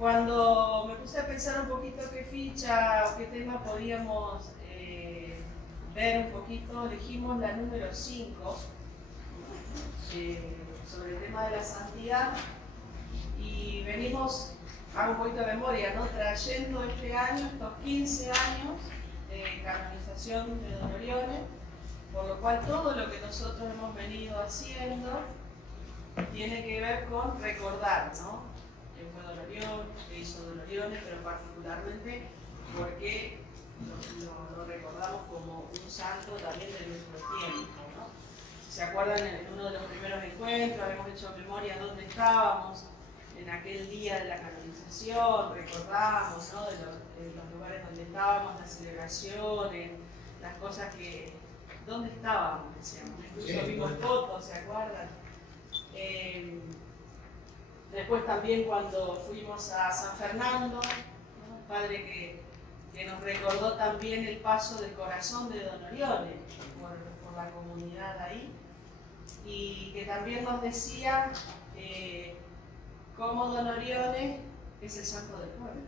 Cuando me puse a pensar un poquito qué ficha o qué tema podíamos ver un poquito, elegimos la número 5 sobre el tema de la santidad y venimos, hago un poquito de memoria, ¿no? Trayendo este año, estos 15 años de canonización de Don Orione, por lo cual todo lo que nosotros hemos venido haciendo tiene que ver con recordar, ¿no? Quién fue Don Orione, qué hizo Don Orione, pero particularmente porque lo recordamos como un santo también de nuestro tiempo, ¿no? Si se acuerdan, en uno de los primeros encuentros habíamos hecho memoria de dónde estábamos en aquel día de la canonización, recordamos, ¿no? de los lugares donde estábamos, las celebraciones, las cosas que... ¿Dónde estábamos? Decíamos, incluso vimos fotos, ¿se acuerdan? Después también cuando fuimos a San Fernando, ¿no? El padre que nos recordó también el paso del corazón de Don Orione por la comunidad ahí, y que también nos decía cómo Don Orione es el santo del pueblo.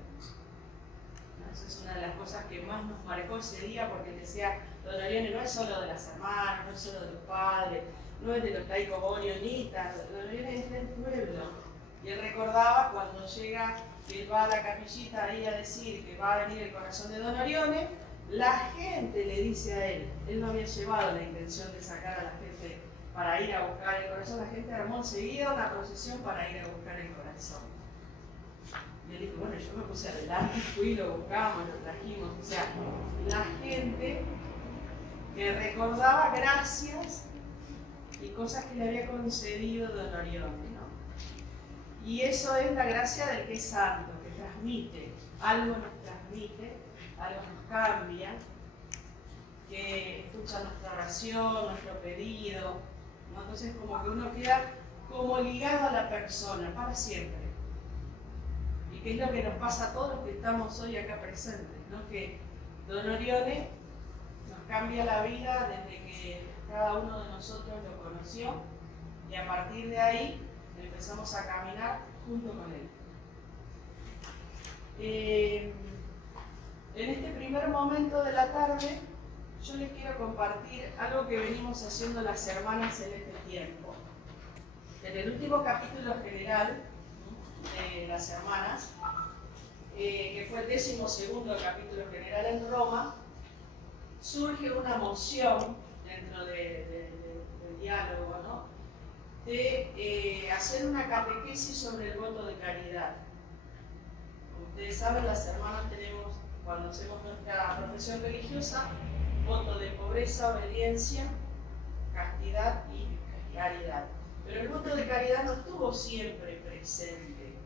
¿No? Esa es una de las cosas que más nos marcó ese día, porque decía, Don Orione no es solo de las hermanas, no es solo de los padres, no es de los laicos orionitas, Don Orione es del pueblo. Y él recordaba cuando llega, que va a la capillita ahí a decir que va a venir el corazón de Don Orione, la gente le dice a él no había llevado la intención de sacar a la gente para ir a buscar el corazón, la gente armó enseguida una procesión para ir a buscar el corazón. Y él dijo, bueno, yo me puse adelante, fui, lo buscamos, lo trajimos. O sea, la gente que recordaba gracias y cosas que le había concedido Don Orione, ¿no? Y eso es la gracia del que es santo, que transmite, algo nos transmite, algo nos cambia, que escucha nuestra oración, nuestro pedido, ¿no? Entonces como que uno queda como ligado a la persona para siempre. Y que es lo que nos pasa a todos los que estamos hoy acá presentes, ¿no? Que Don Orione nos cambia la vida desde que cada uno de nosotros lo conoció, y a partir de ahí empezamos a caminar junto con él. En este primer momento de la tarde, yo les quiero compartir algo que venimos haciendo las hermanas en este tiempo. En el último capítulo general de las hermanas, que fue el 12º capítulo general en Roma, surge una moción dentro del diálogo, ¿no? De hacer una catequesis sobre el voto de caridad. Como ustedes saben, las hermanas tenemos, cuando hacemos nuestra profesión religiosa, voto de pobreza, obediencia, castidad y caridad. Pero el voto de caridad no estuvo siempre presente,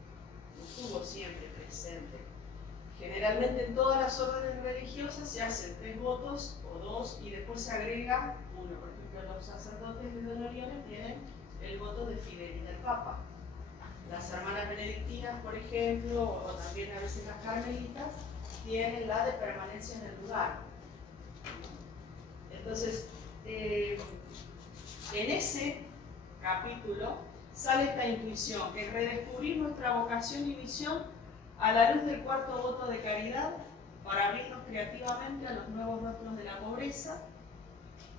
Generalmente en todas las órdenes religiosas se hacen 3 votos o 2 y después se agrega uno. Por ejemplo, los sacerdotes de Don Orione tienen el voto de fidelidad al Papa. Las hermanas benedictinas, por ejemplo, o también a veces las carmelitas, tienen la de permanencia en el lugar. Entonces, en ese capítulo sale esta intuición, que es redescubrir nuestra vocación y visión a la luz del 4.º voto de caridad, para abrirnos creativamente a los nuevos rostros de la pobreza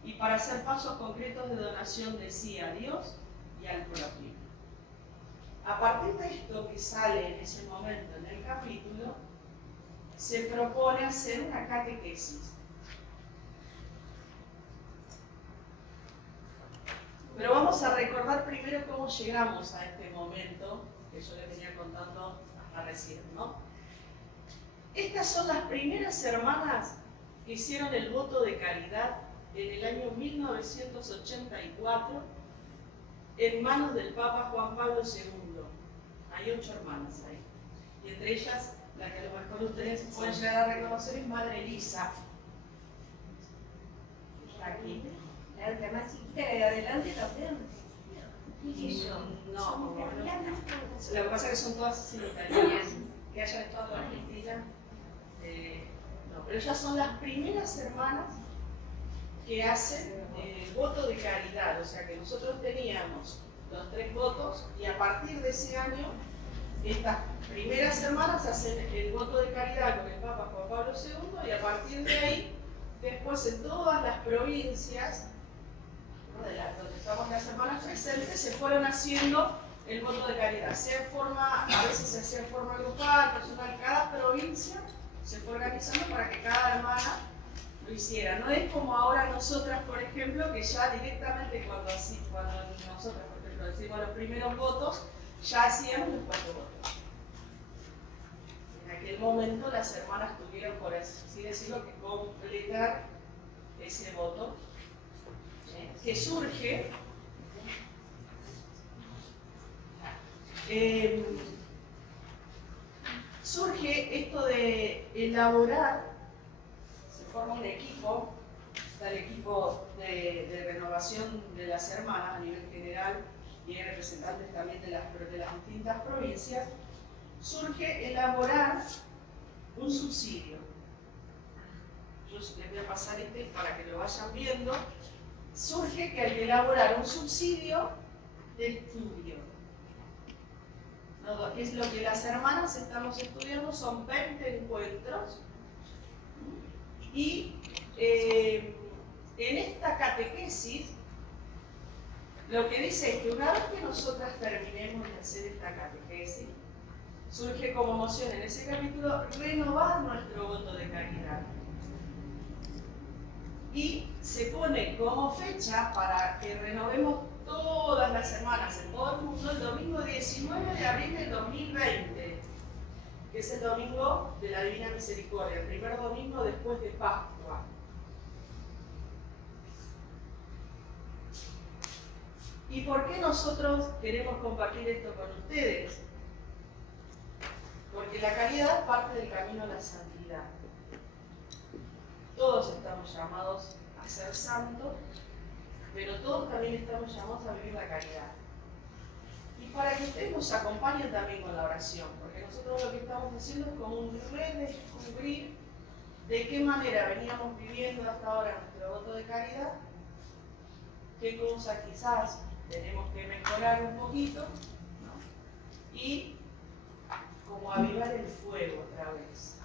y para hacer pasos concretos de donación de sí a Dios y al prójimo. A partir de esto que sale en ese momento en el capítulo, se propone hacer una catequesis. Pero vamos a recordar primero cómo llegamos a este momento, que yo les venía contando hasta recién, ¿no? Estas son las primeras hermanas que hicieron el voto de caridad en el año 1984 en manos del Papa Juan Pablo II. Hay 8 hermanas ahí. Y entre ellas, la que a lo mejor ustedes pueden llegar a reconocer es Madre Elisa. Aquí. La más chiquita, la de adelante también. No, lo que pasa es que son todas italianas, que hayan estado en Argentina. No, pero ellas son las primeras hermanas que hacen el voto de caridad, o sea que nosotros teníamos los 3 votos y a partir de ese año estas primeras semanas hacen el voto de caridad con el Papa Juan Pablo II y a partir de ahí, después en todas las provincias, ¿no?, donde estamos las hermanas presentes, se fueron haciendo el voto de caridad. Sea en forma, a veces se hacía en forma grupal, personal, cada provincia se fue organizando para que cada hermana lo hiciera. No es como ahora nosotras, por ejemplo, que ya directamente cuando nosotras, por ejemplo, decimos los primeros votos, ya hacíamos los 4 votos. En aquel momento las hermanas tuvieron, por así decirlo, que completar ese voto, que surge esto de elaborar, se forma un equipo, está el equipo de renovación de las hermanas a nivel general y hay representantes también de las distintas provincias, surge elaborar un subsidio. Yo les voy a pasar para que lo vayan viendo. Surge que hay que elaborar un subsidio de estudio. ¿No? Es lo que las hermanas estamos estudiando, son 20 encuentros. Y en esta catequesis, lo que dice es que una vez que nosotras terminemos de hacer esta catequesis, surge como moción en ese capítulo renovar nuestro voto de caridad. Y se pone como fecha para que renovemos todas las semanas en todo el mundo el domingo 19 de abril del 2020, que es el domingo de la Divina Misericordia, el primer domingo después de Pascua. ¿Y por qué nosotros queremos compartir esto con ustedes? Porque la caridad parte del camino a la santidad. Todos estamos llamados a ser santos, pero todos también estamos llamados a vivir la caridad. Y para que ustedes nos acompañen también con la oración, porque nosotros lo que estamos haciendo es como un redescubrir de qué manera veníamos viviendo hasta ahora nuestro voto de caridad, qué cosas quizás tenemos que mejorar un poquito, ¿no? Y como avivar el fuego otra vez,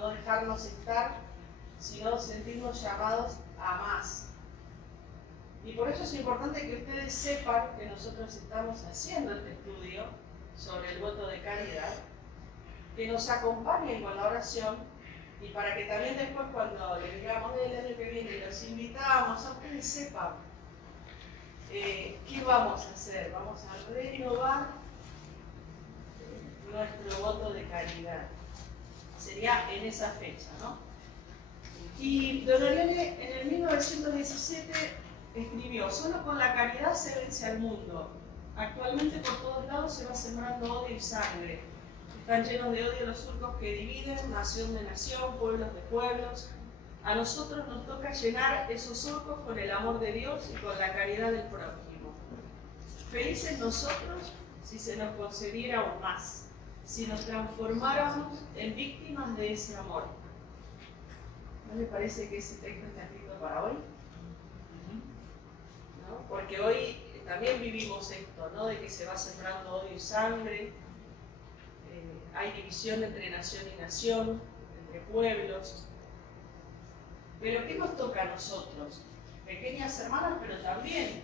no dejarnos estar, sino sentirnos llamados a más. Y por eso es importante que ustedes sepan que nosotros estamos haciendo este estudio sobre el voto de caridad, que nos acompañen con la oración y para que también después cuando les digamos del año que viene y los invitamos a ustedes sepan qué vamos a hacer. Vamos a renovar nuestro voto de caridad. Sería en esa fecha, ¿no? Y Don Orione en el 1917 escribió: solo con la caridad se vence al mundo. Actualmente por todos lados se va sembrando odio y sangre. Están llenos de odio los surcos que dividen, nación de nación, pueblos de pueblos. A nosotros nos toca llenar esos surcos con el amor de Dios y con la caridad del prójimo. Felices nosotros si se nos concediera aún más, si nos transformáramos en víctimas de ese amor. ¿No les parece que ese texto está escrito para hoy? ¿No? Porque hoy también vivimos esto, ¿no? De que se va sembrando odio y sangre, hay división entre nación y nación, entre pueblos. Pero ¿qué nos toca a nosotros? Pequeñas hermanas, pero también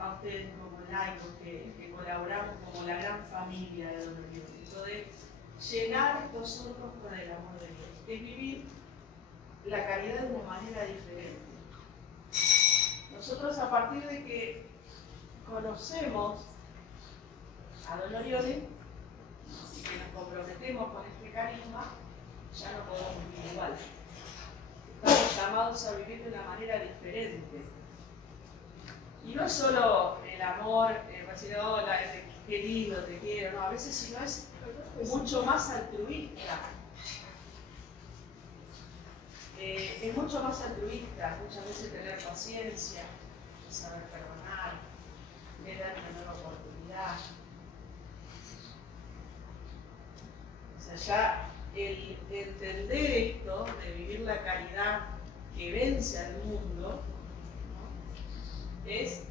a ustedes como laicos que colaboramos como la gran familia de Don Orione. Eso de llenar estos surcos con el amor de Dios, es vivir la caridad de una manera diferente. Nosotros, a partir de que conocemos a Don Orione y que nos comprometemos con este carisma, ya no podemos vivir igual. Estamos llamados a vivir de una manera diferente. Y no es solo el amor, decir, hola, qué lindo, te quiero, no, a veces sino es mucho más altruista. Es mucho más altruista, muchas veces tener paciencia, saber perdonar, dar una nueva oportunidad. O sea, ya el entender esto de vivir la caridad que vence al mundo, ¿no? Es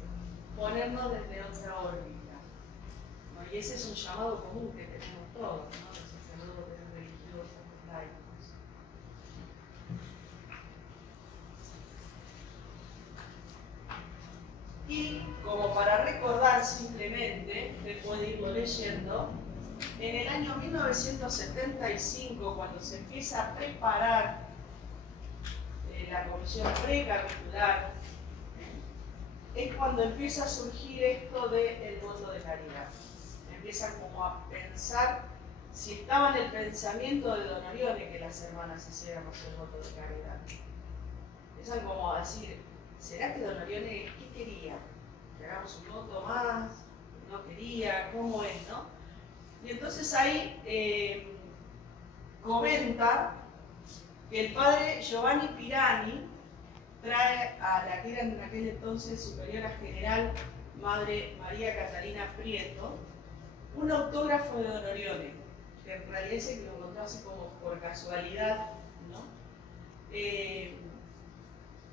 ponernos desde otra órbita, ¿no? Y ese es un llamado común. común que tenemos todos, ¿no? Los sacerdotes, los religiosos, los laicos. Y como para recordar simplemente, que puede irlo leyendo, en el año 1975, cuando se empieza a preparar la comisión precapitular, es cuando empieza a surgir esto del voto de caridad. Empiezan como a pensar si estaba en el pensamiento de Don Orione que las hermanas hiciéramos el voto de caridad. Empiezan como a decir, ¿será que Don Orione qué quería? ¿Que hagamos un voto más? ¿No quería? ¿Cómo es, no? Y entonces ahí comenta que el padre Giovanni Pirani trae a la que era en aquel entonces superiora general, Madre María Catalina Prieto, un autógrafo de Don Orione, que en realidad dice que lo encontró así como por casualidad, ¿no?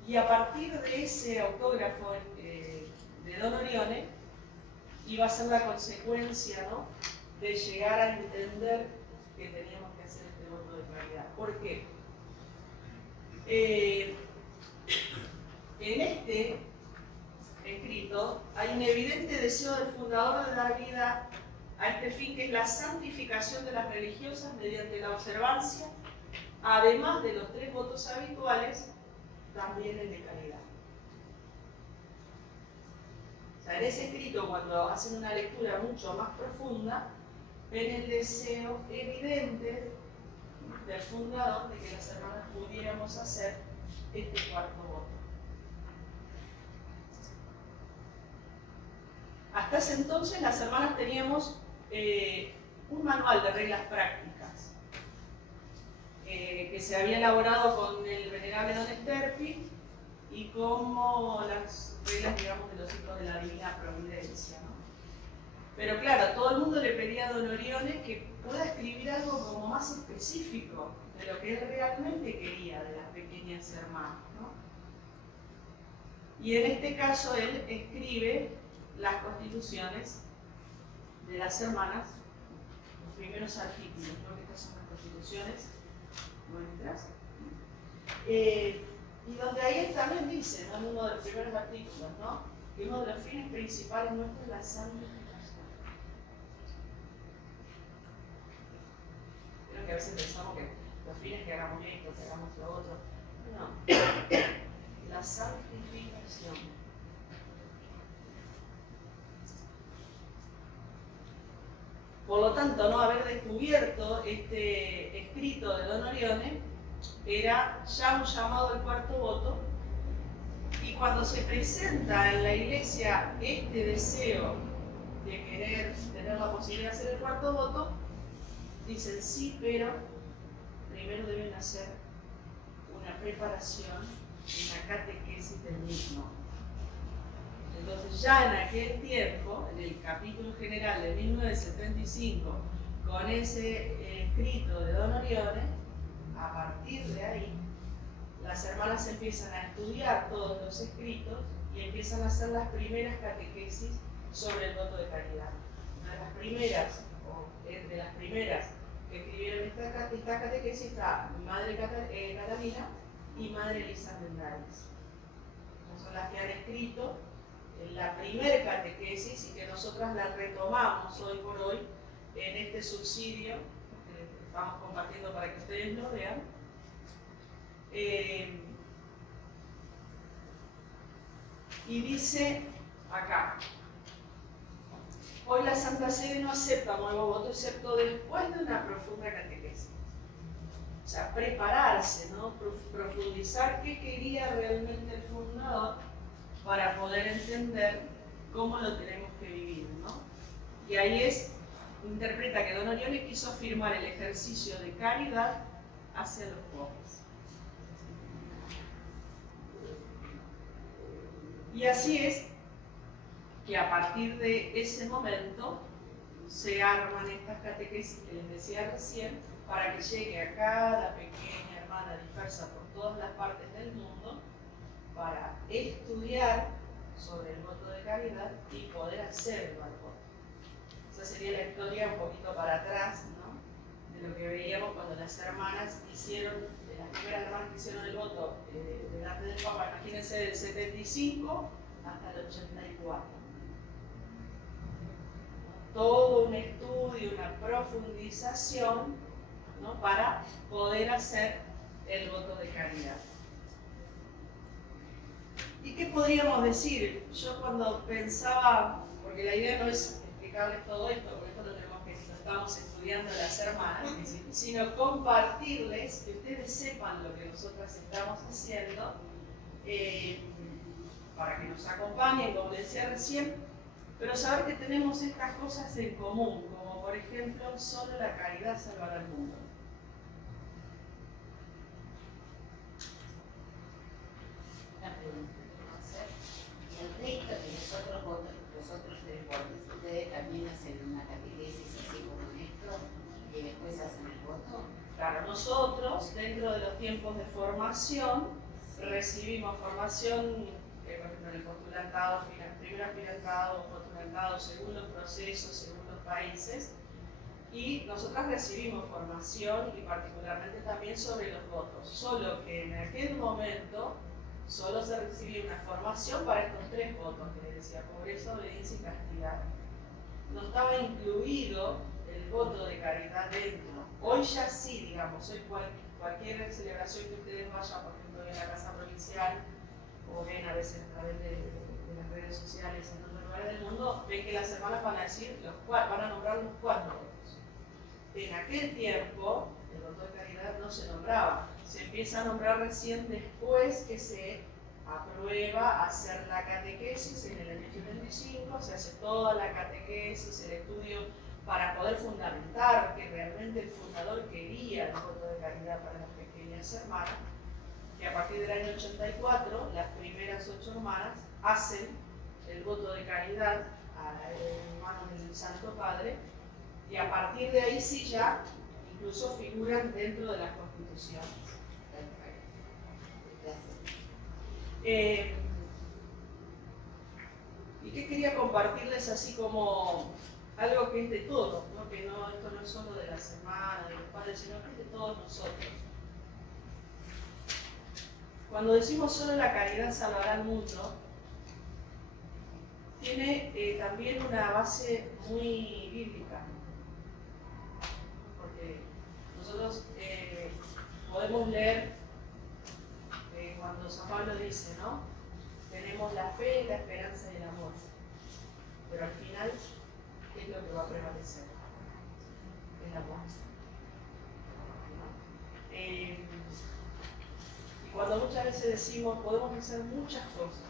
Y a partir de ese autógrafo de Don Orione, iba a ser la consecuencia, ¿no?, de llegar a entender que teníamos que hacer este voto de caridad. ¿Por qué? En este escrito hay un evidente deseo del fundador de dar vida a este fin, que es la santificación de las religiosas mediante la observancia, además de los 3 votos habituales, también el de caridad. O sea, en ese escrito, cuando hacen una lectura mucho más profunda, ven el deseo evidente del fundador de que las hermanas pudiéramos hacer este 4º voto. Hasta ese entonces las hermanas teníamos un manual de reglas prácticas que se había elaborado con el venerable Don Esterpi y como las reglas, digamos, de los hijos de la Divina Providencia, ¿no? Pero claro, todo el mundo le pedía a Don Orione que pueda escribir algo como más específico de lo que él realmente quería de las pequeñas hermanas, ¿no? Y en este caso él escribe las constituciones de las hermanas, los primeros artículos, creo que estas son las constituciones nuestras, y donde ahí también dice, ¿no?, en uno de los primeros artículos, ¿no?, que uno de los fines principales nuestros es la santificación. Creo que a veces pensamos que los fines que hagamos esto, que hagamos lo otro, no, la santificación. Por lo tanto, no haber descubierto este escrito de Don Orione era ya un llamado al 4º voto, y cuando se presenta en la iglesia este deseo de querer tener la posibilidad de hacer el 4º voto, dicen sí, pero primero deben hacer una preparación, una catequesis del mismo. Entonces ya en aquel tiempo, en el capítulo general de 1975, con ese escrito de Don Orione, a partir de ahí, las hermanas empiezan a estudiar todos los escritos y empiezan a hacer las primeras catequesis sobre el voto de caridad. Una de las primeras, o entre las primeras que escribieron esta catequesis está Madre Catalina y Madre Elisa Mendares. Son las que han escrito la primera catequesis y que nosotras la retomamos hoy por hoy en este subsidio que estamos compartiendo para que ustedes lo vean. Y dice acá: hoy la Santa Sede no acepta nuevo voto excepto después de una profunda catequesis. O sea, prepararse, ¿no?, profundizar qué quería realmente el fundador para poder entender cómo lo tenemos que vivir, ¿no? Y ahí interpreta que Don Orione quiso afirmar el ejercicio de caridad hacia los pobres. Y así es que a partir de ese momento se arman estas catequesis que les decía recién, para que llegue a cada pequeña hermana dispersa por todas las partes del mundo, para estudiar sobre el voto de caridad y poder hacerlo al voto. Esa sería la historia un poquito para atrás, ¿no? De lo que veíamos cuando las hermanas hicieron, las primeras hermanas que hicieron el voto delante del Papa, imagínense, del 75 hasta el 84. Todo un estudio, una profundización, ¿no? Para poder hacer el voto de caridad. ¿Y qué podríamos decir? Yo cuando pensaba, porque la idea no es explicarles todo esto, porque esto lo estamos estudiando las hermanas, sino compartirles, que ustedes sepan lo que nosotras estamos haciendo, para que nos acompañen, como les decía recién, pero saber que tenemos estas cosas en común, como por ejemplo, solo la caridad salvará al mundo. Una pregunta que quiero hacer. Y el resto de los otros tres votos, ¿ustedes también hacen una catequesis así como esto y después hacen el voto? Claro, nosotros, dentro de los tiempos de formación, recibimos formación, por ejemplo, en el postulantado, primer aspirantado, postulantado, según los procesos, según los países, y nosotras recibimos formación y particularmente también sobre los votos, solo que en aquel momento solo se recibía una formación para estos tres votos que les decía: pobreza, obediencia y castidad. No estaba incluido el voto de caridad dentro. Hoy ya sí, digamos, hoy cualquier celebración que ustedes vayan, por ejemplo, en la Casa Provincial, o ven a veces a través de las redes sociales en otros lugares del mundo, ven que las hermanas van a decir, van a nombrar los 4 votos. En aquel tiempo, el voto de caridad no se nombraba. Se empieza a nombrar recién después que se aprueba hacer la catequesis en el año 85, se hace toda la catequesis, el estudio para poder fundamentar que realmente el fundador quería el voto de caridad para las pequeñas hermanas, que a partir del año 84 las primeras 8 hermanas hacen el voto de caridad en manos del Santo Padre, y a partir de ahí sí ya incluso figuran dentro de las constituciones. ¿Y qué quería compartirles así como algo que es de todos, ¿no? Que no, esto no es solo de las hermanas, de los padres, sino que es de todos nosotros? Cuando decimos solo la caridad salvará al mundo, tiene también una base muy bíblica, porque nosotros podemos leer cuando San Pablo dice, ¿no? Tenemos la fe, la esperanza y el amor, pero al final, ¿qué es lo que va a prevalecer? El amor. ¿No? Y cuando muchas veces decimos, podemos hacer muchas cosas,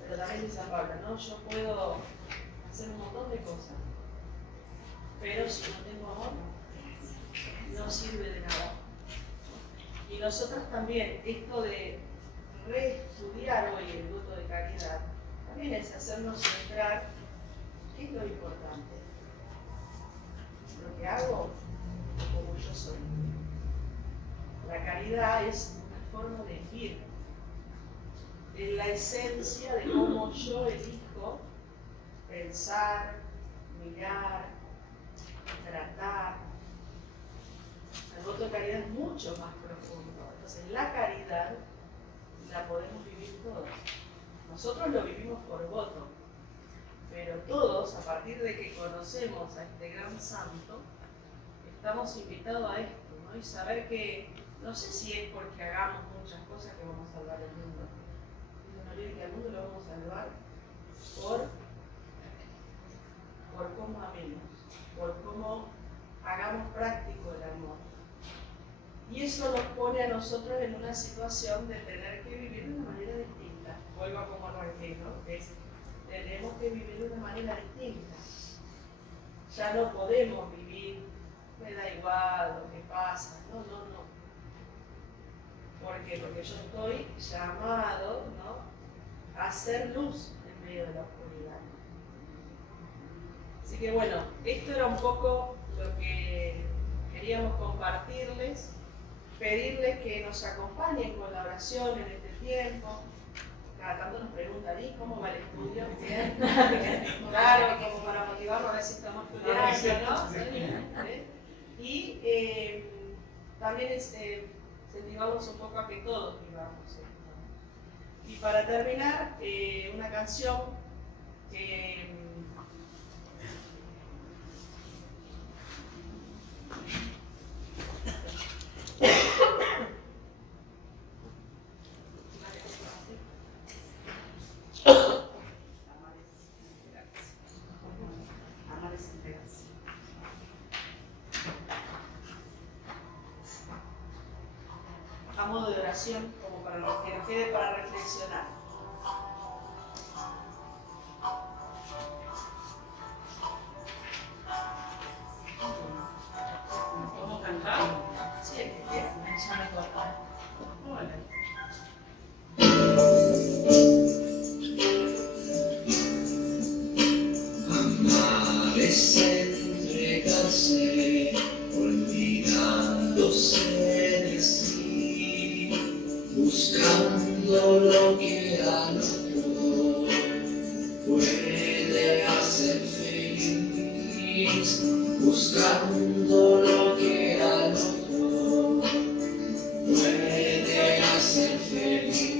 pero también dice San Pablo, ¿no? Yo puedo hacer un montón de cosas, pero si no tengo amor, no sirve de nada. Y nosotros también, esto de reestudiar hoy el voto de caridad, también es hacernos centrar qué es lo importante. Lo que hago o como yo soy. La caridad es una forma de vivir, es la esencia de cómo yo elijo pensar, mirar, tratar. El voto de caridad es mucho más profundo. Entonces, la caridad la podemos vivir todos. Nosotros lo vivimos por voto, pero todos, a partir de que conocemos a este gran santo, estamos invitados a esto, ¿no? Y saber que, no sé si es porque hagamos muchas cosas que vamos a salvar el mundo. Dice que al mundo lo vamos a salvar por cómo amemos, por cómo hagamos práctico el amor. Y eso nos pone a nosotros en una situación de tener que vivir de una manera distinta. Vuelvo a como arranqué, ¿no? Tenemos que vivir de una manera distinta. Ya no podemos vivir, me da igual lo que pasa. No. ¿Por qué? Porque yo estoy llamado, ¿no?, a hacer luz en medio de la oscuridad. Así que bueno, esto era un poco lo que queríamos compartirles. Pedirles que nos acompañen con la oración en este tiempo, cada tanto nos preguntan, ¿y cómo va el estudio? Bien. Claro, como para motivarnos a ver si estamos estudiando, ¿no? Y también incentivamos un poco a que todos vivamos. Y para terminar, una canción que a modo de oración, como para que nos quede para reflexionar. ¿Cómo cantar? Sí, bien. Ya me toca. Hola. Amar es entregarse, olvidándose de sí, buscando lo que al otro puede hacer feliz, buscando lo que al otro puede hacer feliz.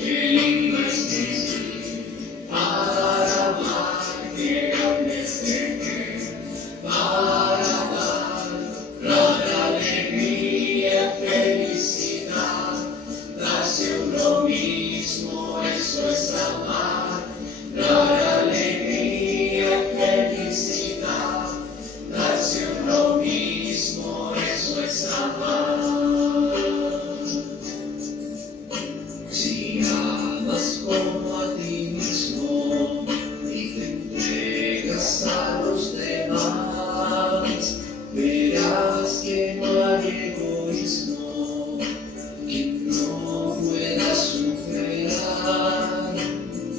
Qué lindo es vivir para amar, qué grande es tener para dar alegría, felicidad, darse uno mismo, eso es amar, dar alegría, felicidad, darse uno mismo, eso es amar. Si amas como a ti mismo y te entregas a los demás, verás que no hay egoísmo que no pueda superar.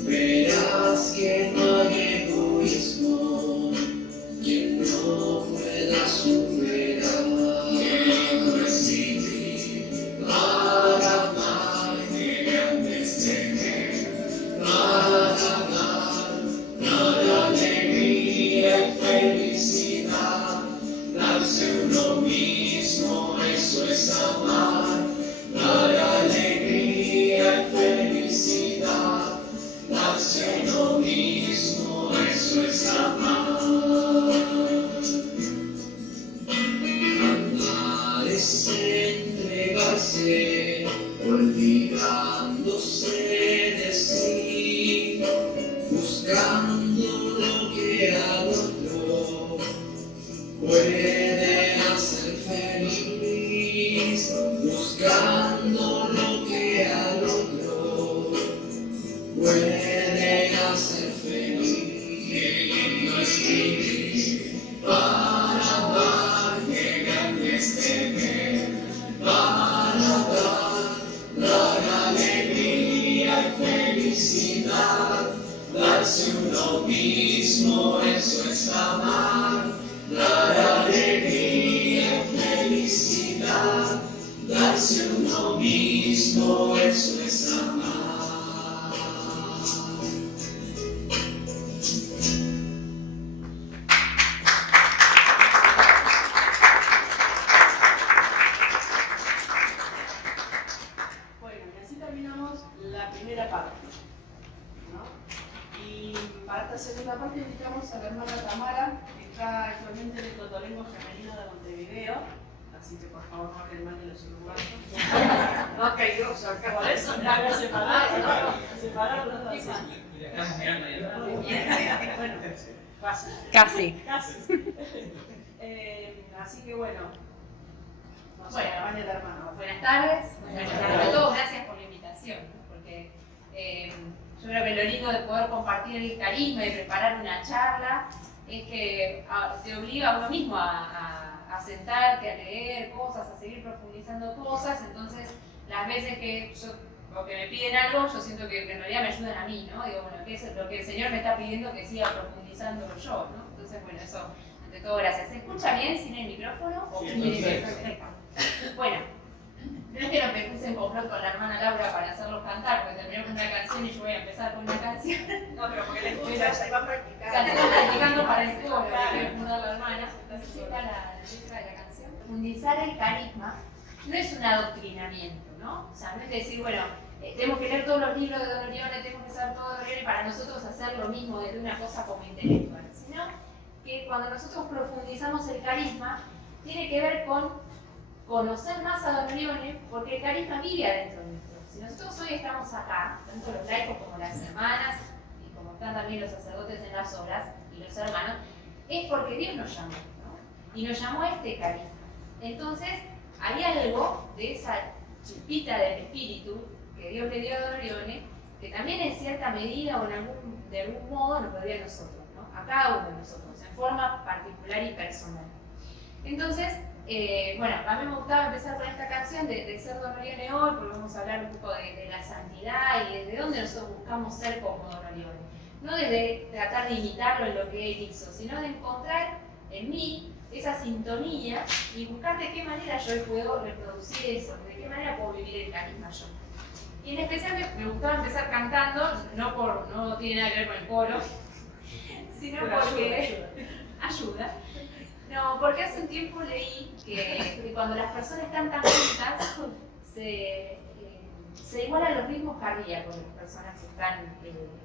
Verás que no hay egoísmo que no pueda superar. Qué lindo es vivir para amar, qué grande es tener para dar alegría y felicidad, darse uno mismo, eso es amar, dar alegría y felicidad, darse uno mismo, eso es amar. Amar es entregarse, olvidándose de sí, buscando lo que al otro puede hacer feliz, buscando lo que al otro puede hacer feliz. Qué lindo es vivir para amar, qué grande es tener para dar alegría y felicidad, darse uno mismo, eso es amar, dar alegría y felicidad, darse uno mismo, eso es amar. Bueno, y así terminamos la primera parte, ¿no? Y para esta segunda parte invitamos a la hermana Tamara, que está actualmente en el Cotolengo Femenino de Montevideo, así que por favor no le manden los uruguayos. No caigoso acá. Por eso me haga separar los dos. Bueno, casi. Así que bueno. No sé, Bueno, Vania la hermana. Buenas tardes. Ante todo, gracias por la invitación, ¿no? Porque yo creo que lo lindo de poder compartir el cariño y preparar una charla es que te obliga a uno mismo a sentarte, a leer cosas, a seguir profundizando cosas. Entonces, las veces que me piden algo, yo siento que en realidad me ayudan a mí, ¿no? Digo, bueno, ¿qué es lo que el Señor me está pidiendo que siga profundizando yo, ¿no? Entonces, bueno, eso, ante todo, gracias. ¿Se escucha bien sin el micrófono? Sí, perfecto. Perfecto. Bueno, no es que no me puse en complot con la hermana Laura para hacerlos cantar, porque terminó con una canción y yo voy a empezar con una canción. No, pero porque la escuchas, ahí va practicando. Están practicando para el coro, que quiere fundar la hermana. Entonces está la letra de la canción. Profundizar el carisma no es un adoctrinamiento, ¿no? O sea, no es decir, bueno, tenemos que leer todos los libros de Don Orione, tenemos que saber todo de Don Orione para nosotros hacer lo mismo desde una cosa como intelectual, sino que cuando nosotros profundizamos el carisma, tiene que ver con conocer más a Don Orione, porque el carisma vive adentro nuestro. Si nosotros hoy estamos acá, tanto los laicos como las hermanas, y como están también los sacerdotes en las obras, y los hermanos, es porque Dios nos llamó, ¿no? Y nos llamó a este carisma. Entonces, hay algo de esa chispita del espíritu que Dios le dio a Don Orione, que también en cierta medida o de algún modo nos lo dio a nosotros, ¿no? A cada uno de nosotros, en forma particular y personal. Entonces, bueno, a mí me gustaba empezar con esta canción de ser Don Orione hoy, porque vamos a hablar un poco de la santidad y desde dónde nosotros buscamos ser como Don Orione. No desde tratar de imitarlo en lo que él hizo, sino de encontrar en mí esa sintonía y buscar de qué manera yo puedo reproducir eso, de qué manera puedo vivir el carisma yo. Y en especial me gustaba empezar cantando, no tiene nada que ver con el coro, sino pero porque ayuda. No, porque hace un tiempo leí que cuando las personas cantan juntas se igualan los ritmos cardíacos de las personas que están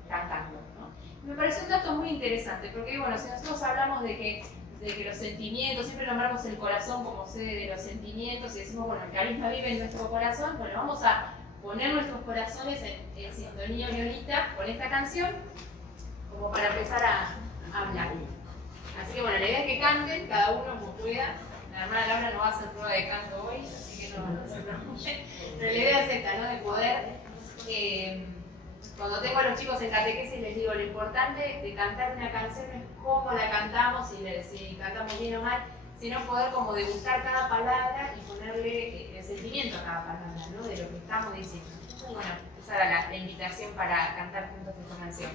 cantando, ¿no? Me pareció un dato muy interesante, porque bueno, si nosotros hablamos de que los sentimientos, siempre nombramos el corazón como sede de los sentimientos y decimos, bueno, el carisma vive en nuestro corazón, bueno, vamos a poner nuestros corazones en sintonía orionita con esta canción, como para empezar a hablar. Así que bueno, la idea es que canten, cada uno como pueda. La hermana Laura no va a hacer prueba de canto hoy, así que no se preocupen. Pero la idea es esta, ¿no? De poder, cuando tengo a los chicos en catequesis les digo, lo importante de cantar una canción no es cómo la cantamos, si cantamos bien o mal, sino poder como degustar cada palabra y ponerle el sentimiento a cada palabra, ¿no? De lo que estamos diciendo. Entonces, bueno, esa era la invitación para cantar juntos esta canción.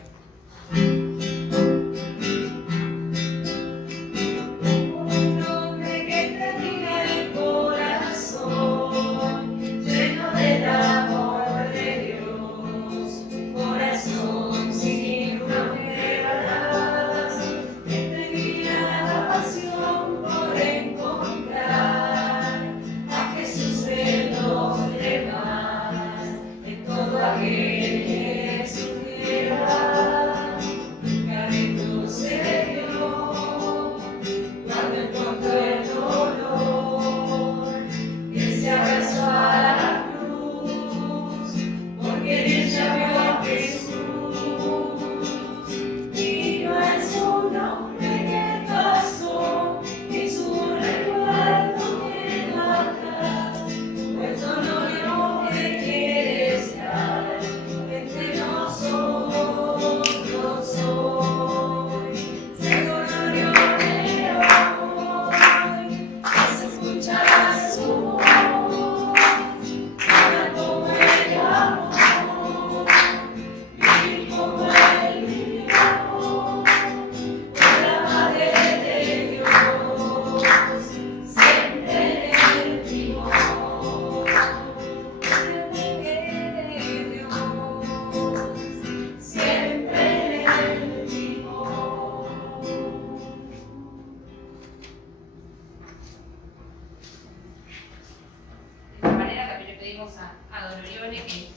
A Don Orione que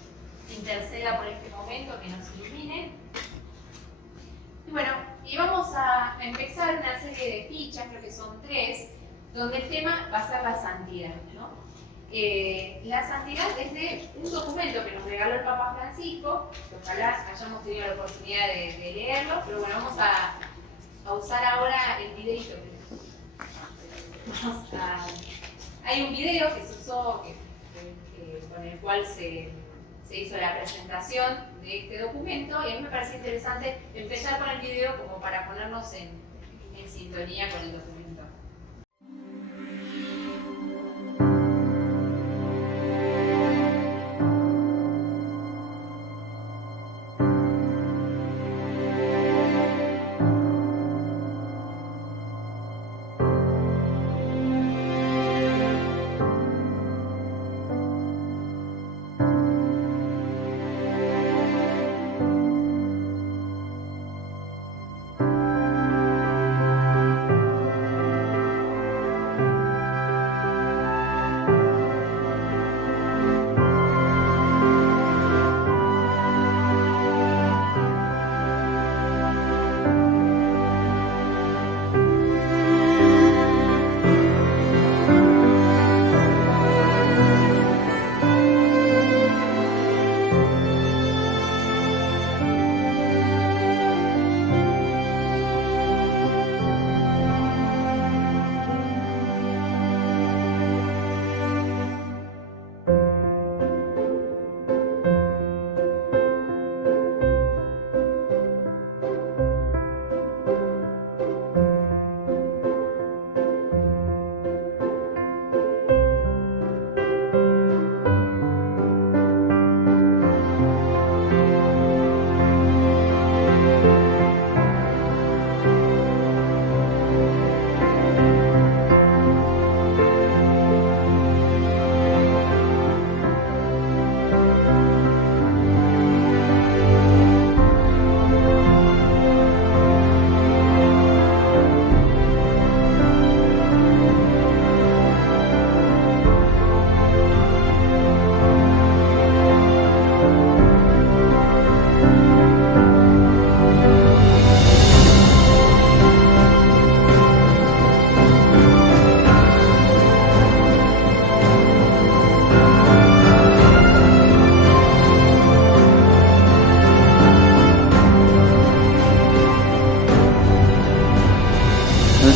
interceda por este momento, que nos ilumine. Y bueno, y vamos a empezar una serie de fichas, creo que son 3, donde el tema va a ser la santidad, ¿no? La santidad desde un documento que nos regaló el Papa Francisco, que ojalá hayamos tenido la oportunidad de leerlo, pero bueno, vamos a usar ahora el videito. Hay un video que se usó, con el cual se hizo la presentación de este documento, y a mí me parece interesante empezar con el video como para ponernos en sintonía con el documento.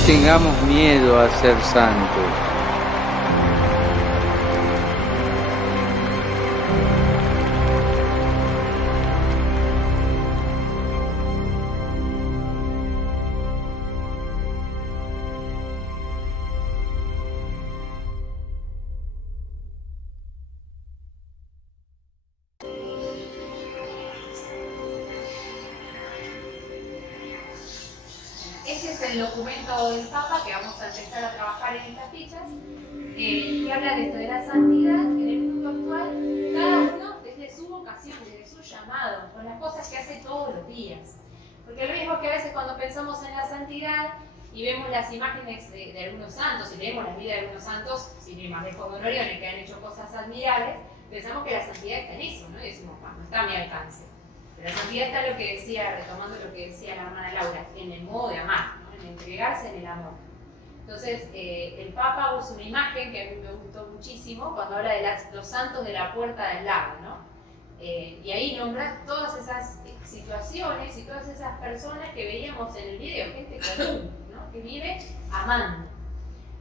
tengamos miedo a ser santos. Este es el documento del Papa que vamos a empezar a trabajar en estas fichas, que habla de esto de la santidad en el mundo actual, cada uno desde su vocación, desde su llamado, con las cosas que hace todos los días. Porque lo mismo es que a veces cuando pensamos en la santidad y vemos las imágenes de algunos santos y leemos la vida de algunos santos, sin ir más lejos de Orione, que han hecho cosas admirables, pensamos que la santidad está en eso, ¿no? Y decimos, no está a mi alcance. Pero la santidad está en lo que decía, retomando lo que decía la hermana Laura, en el modo de amar, ¿no? En entregarse en el amor. Entonces, el Papa usa una imagen que a mí me gustó muchísimo cuando habla de los santos de la puerta del lago, ¿no? Y ahí nombra todas esas situaciones y todas esas personas que veíamos en el video, gente común, ¿no? Que vive amando.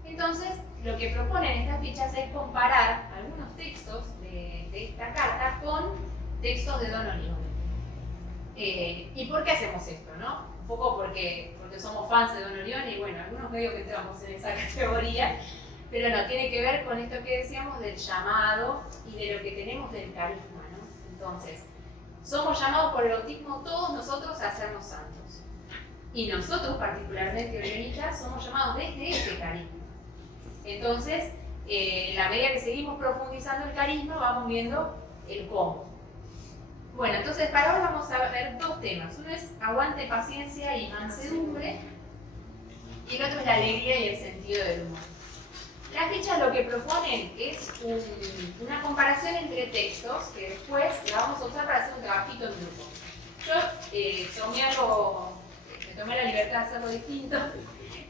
Entonces, lo que proponen estas fichas es comparar algunos textos de esta carta con textos de Don Orione. ¿Y por qué hacemos esto, no? Un poco porque somos fans de Don Orione y bueno, algunos medios que entramos en esa categoría, pero no, tiene que ver con esto que decíamos del llamado y de lo que tenemos del carisma, ¿no? Entonces, somos llamados por el bautismo todos nosotros a hacernos santos. Y nosotros particularmente, orionitas, somos llamados desde este carisma. Entonces, en la medida que seguimos profundizando el carisma, vamos viendo el cómo. Bueno, entonces para ahora vamos a ver dos temas. Uno es aguante, paciencia y mansedumbre, y el otro es la alegría y el sentido del humor. Las fichas lo que proponen es una comparación entre textos que después la vamos a usar para hacer un trabajito en grupo. Yo me tomé la libertad de hacerlo distinto,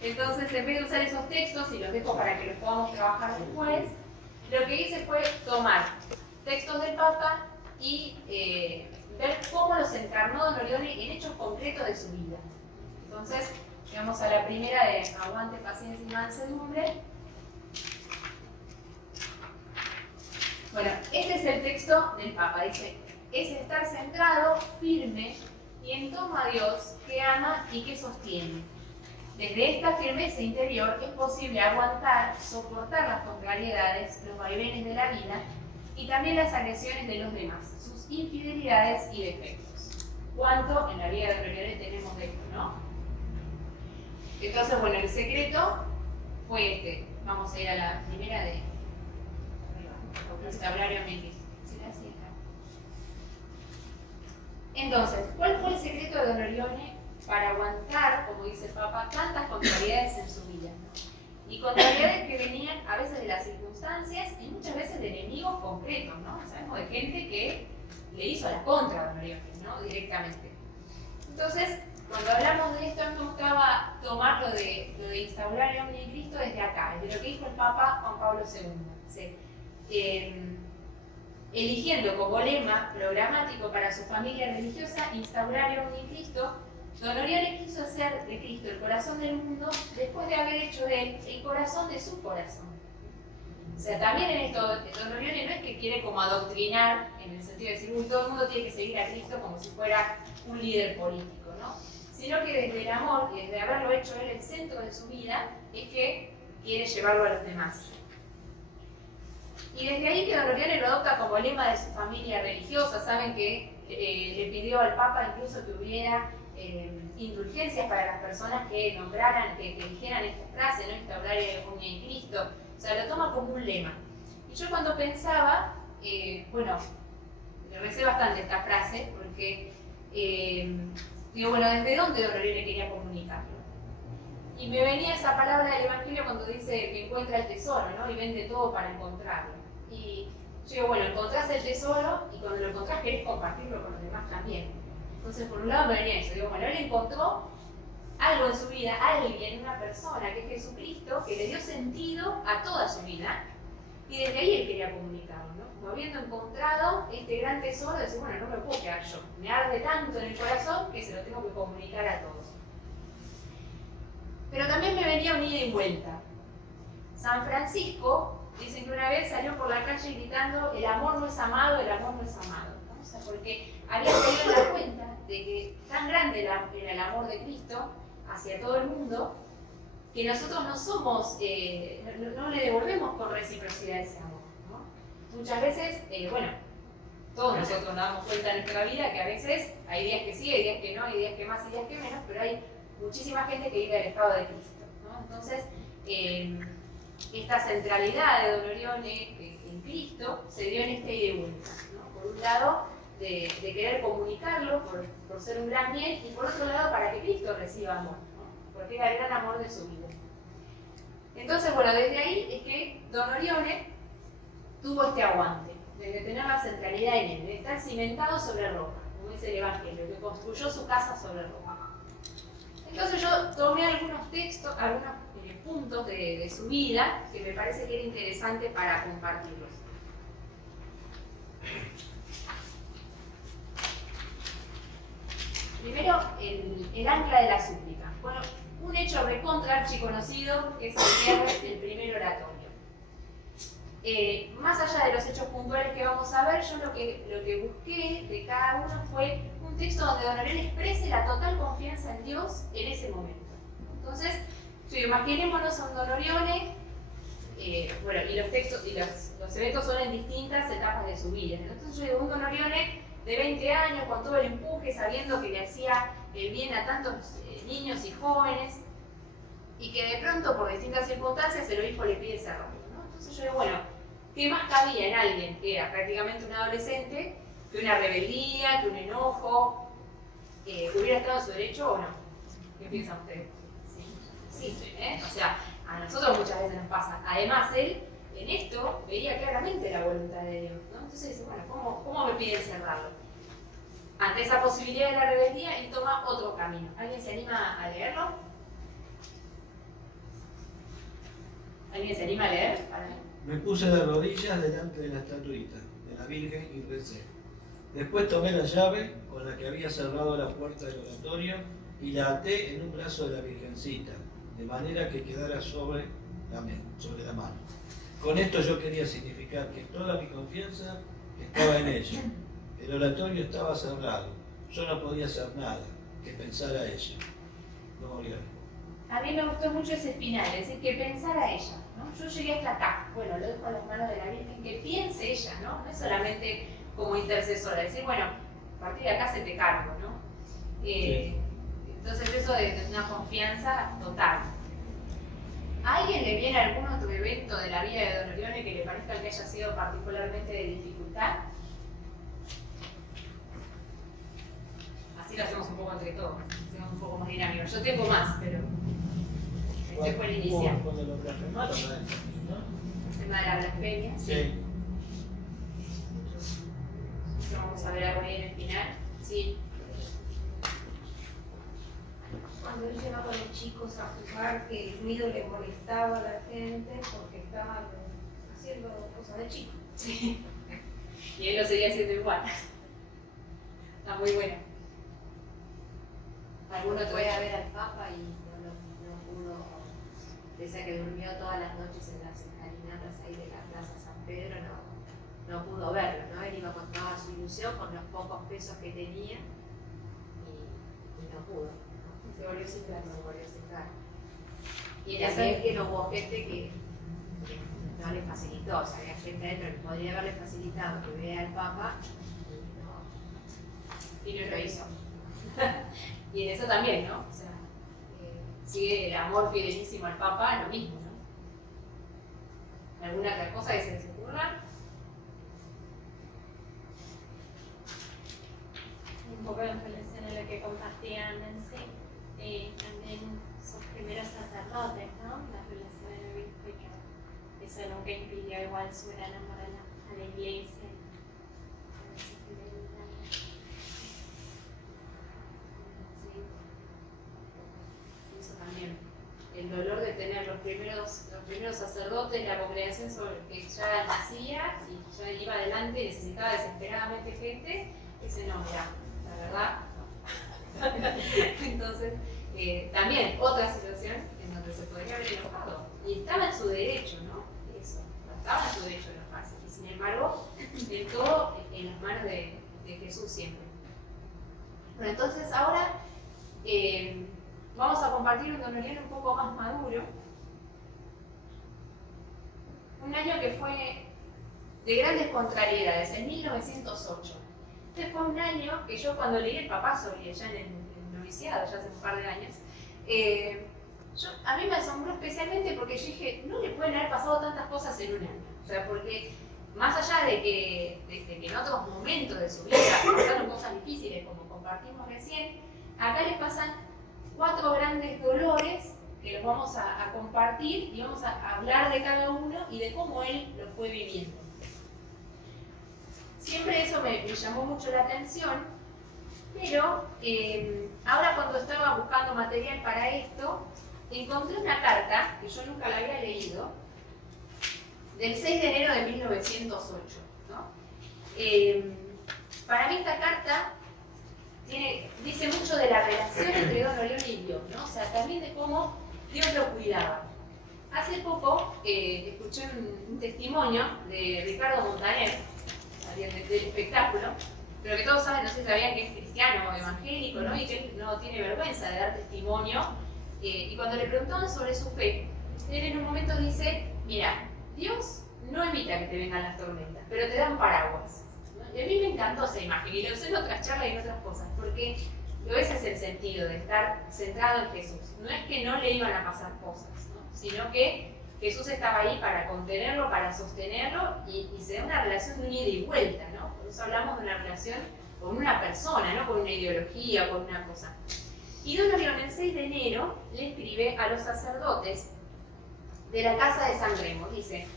entonces en vez de usar esos textos, y los dejo para que los podamos trabajar después, lo que hice fue tomar textos del Papa y ver cómo los encarnó Don Orione en hechos concretos de su vida. Entonces, vamos a la primera de aguante, paciencia y mansedumbre. Bueno, este es el texto del Papa. Dice, es estar centrado, firme y en torno a Dios que ama y que sostiene. Desde esta firmeza interior es posible aguantar, soportar las contrariedades, los vaivenes de la vida y también las agresiones de los demás, sus infidelidades y defectos. ¿Cuánto en la vida de Don Orione tenemos de esto, no? Entonces, bueno, el secreto fue este. Vamos a ir a la primera de Instaurario Mentis. Entonces, ¿cuál fue el secreto de Don Orione para aguantar, como dice el Papa, tantas contrariedades en su vida? Y contrariedades que venían a veces de las circunstancias y muchas veces de enemigos concretos, ¿no? Sabemos de gente que le hizo a la contra a Don Orione, ¿no? Directamente. Entonces, cuando hablamos de esto, a mí me gustaba tomar lo de instaurar el hombre en Cristo desde acá, desde lo que dijo el Papa Juan Pablo II. ¿Sí? Eligiendo como lema programático para su familia religiosa instaurar el hombre en Cristo, Don Orione quiso hacer de Cristo el corazón del mundo después de haber hecho de él el corazón de su corazón. O sea, también en esto, Don Orione no es que quiere como adoctrinar, en el sentido de decir, uy, todo el mundo tiene que seguir a Cristo como si fuera un líder político, ¿no? Sino que desde el amor y desde haberlo hecho él el centro de su vida, es que quiere llevarlo a los demás. Y desde ahí que Don Orione lo adopta como lema de su familia religiosa. Saben que le pidió al Papa incluso que hubiera indulgencias para las personas que nombraran, que dijeran esta frase, ¿no? Instaurar el hombre en Cristo. O sea, lo toma como un lema. Y yo cuando pensaba, bueno, le recé bastante esta frase, porque digo, bueno, ¿desde dónde Don Orione quería comunicarlo? Y me venía esa palabra del Evangelio cuando dice que encuentra el tesoro, ¿no? Y vende todo para encontrarlo. Y yo digo, bueno, encontrás el tesoro y cuando lo encontrás querés compartirlo con los demás también. Entonces, por un lado me venía eso. Digo, bueno, él encontró algo en su vida, alguien, una persona, que es Jesucristo, que le dio sentido a toda su vida. Y desde ahí él quería comunicarlo, ¿no? Como habiendo encontrado este gran tesoro, de decir, bueno, no me puedo quedar yo. Me arde tanto en el corazón que se lo tengo que comunicar a todos. pero también me venía un ida y vuelta. San Francisco, dicen que una vez salió por la calle gritando: el amor no es amado, el amor no es amado, ¿no? O sea, porque había caído en la cuenta de que tan grande era el amor de Cristo hacia todo el mundo, que nosotros no somos, no le devolvemos con reciprocidad ese amor, ¿no? Muchas veces, bueno, todos nosotros nos damos cuenta en nuestra vida que a veces hay días que sí, hay días que no, hay días que más, hay días que menos, pero hay muchísima gente que vive alejado de Cristo, ¿no? Entonces, esta centralidad de Don Orione en Cristo se dio en este ida y vuelta, ¿no? Por un lado, de querer comunicarlo por ser un gran bien, y por otro lado, para que Cristo reciba amor, ¿no? Porque era el gran amor de su vida. Entonces, bueno, desde ahí es que Don Orione tuvo este aguante, de tener la centralidad en él, de estar cimentado sobre roca, como dice el Evangelio, que construyó su casa sobre roca. Entonces yo tomé algunos textos, algunos puntos de su vida que me parece que era interesante para compartirlos. Primero, el ancla de la súplica. Bueno, un hecho recontra archiconocido es el cierre del primer oratorio. Más allá de los hechos puntuales que vamos a ver, yo lo que busqué de cada uno fue un texto donde Don Orione exprese la total confianza en Dios en ese momento. Entonces, imaginémonos a un Don Orione, bueno, y los textos y los eventos son en distintas etapas de su vida. Entonces yo digo, un Don Orione de 20 años, con todo el empuje, sabiendo que le hacía el bien a tantos niños y jóvenes, y que de pronto, por distintas circunstancias, el obispo le pide cerrarlo, ¿no? Entonces yo digo, bueno, ¿qué más cabía en alguien que era prácticamente un adolescente que una rebeldía, que un enojo? ¿Hubiera estado en su derecho o no? ¿Qué piensan ustedes? Sí, o sea, a nosotros muchas veces nos pasa. Además, él en esto veía claramente la voluntad de Dios, ¿no? Entonces dice, bueno, ¿cómo me piden cerrarlo? Ante esa posibilidad de la rebeldía, él toma otro camino. ¿Alguien se anima a leerlo? ¿Alguien se anima a leer? Me puse de rodillas delante de la estatuita de la Virgen y recé. Después tomé la llave con la que había cerrado la puerta del oratorio y la até en un brazo de la Virgencita, de manera que quedara sobre la mano. Con esto yo quería significar que toda mi confianza estaba en ella. El oratorio estaba cerrado. Yo no podía hacer nada que pensar a ella. No, a mí me gustó mucho ese final, es decir, que pensara ella, ¿no? Yo llegué hasta acá, bueno, lo dejo a las manos de la Virgen, que piense ella, ¿no? No es solamente como intercesora, decir, bueno, a partir de acá se te cargo, ¿no? Sí. Entonces eso de una confianza total. ¿A alguien le viene algún otro evento de la vida de Don Orione que le parezca que haya sido particularmente de dificultad? Así lo hacemos un poco entre todos, hacemos un poco más dinámico. Yo tengo más, pero este fue el inicial. Cuando lo blasfemaron, ¿no? El tema de la blasfemia. Sí. Vamos a ver algo ahí en el final. Sí. Cuando él llevaba a los chicos a jugar, que el ruido le molestaba a la gente porque estaban haciendo cosas de chicos. Sí. Y él lo seguía haciendo igual. Está muy bueno. ¿Alguno te Fue a ver al Papa y no pudo, pese a que durmió todas las noches en las escalinatas ahí de la Plaza San Pedro, no pudo verlo, ¿no? Él iba con toda su ilusión, con los pocos pesos que tenía y no pudo, ¿no? Se volvió sin clase. Se volvió sin clase. Y Y también que no hubo gente que no le facilitó, o sea, había gente adentro que podría haberle facilitado que vea al Papa y no lo hizo. Y en eso también, ¿no? O sea, sigue el amor fidelísimo al Papa, lo mismo, ¿no? ¿Alguna otra cosa que se les ocurra? Un poco en relación a lo que compartían en sí, también sus primeros sacerdotes, ¿no? La relación del obispo, y que eso nunca impidió igual su gran amor a la iglesia. Eso también. El dolor de tener los primeros sacerdotes, la congregación sobre que ya nacía y ya iba adelante y necesitaba desesperadamente gente, ese no, mira, la verdad. Entonces, también otra situación en donde se podría haber enojado. Y estaba en su derecho, ¿no? Eso, estaba en su derecho de enojarse. Y sin embargo, del todo en las manos de Jesús siempre. Bueno, entonces ahora vamos a compartir un Don Orión un poco más maduro. Un año que fue de grandes contrariedades, en 1908. Este fue un año que yo cuando leí el Papá Soli, ya en el noviciado, ya hace un par de años, a mí me asombró especialmente porque yo dije, no le pueden haber pasado tantas cosas en un año. O sea, porque más allá de que en otros momentos de su vida pasaron cosas difíciles, como compartimos recién, acá les pasan 4 grandes dolores que los vamos a compartir y vamos a hablar de cada uno y de cómo él lo fue viviendo. Siempre eso me llamó mucho la atención, pero ahora cuando estaba buscando material para esto, encontré una carta, que yo nunca la había leído, del 6 de enero de 1908. ¿No? Para mí esta carta dice mucho de la relación entre Don Orión y Dios, ¿no? O sea, también de cómo Dios lo cuidaba. Hace poco escuché un testimonio de Ricardo Montaner, del espectáculo, pero que todos saben, no sé si sabían que es cristiano o evangélico, ¿no? Y que él no tiene vergüenza de dar testimonio. Y cuando le preguntaban sobre su fe, él en un momento dice, mira, Dios no evita que te vengan las tormentas, pero te dan paraguas. ¿No? Y a mí me encantó esa imagen, y lo usé en otras charlas y en otras cosas, porque ese es el sentido de estar centrado en Jesús. No es que no le iban a pasar cosas, ¿no? Sino que Jesús estaba ahí para contenerlo, para sostenerlo, y se da una relación de un ida y vuelta, ¿no? Por eso hablamos de una relación con una persona, no con una ideología, con una cosa. Y Don Orión, el 6 de enero, le escribe a los sacerdotes de la casa de San Remo. Dice,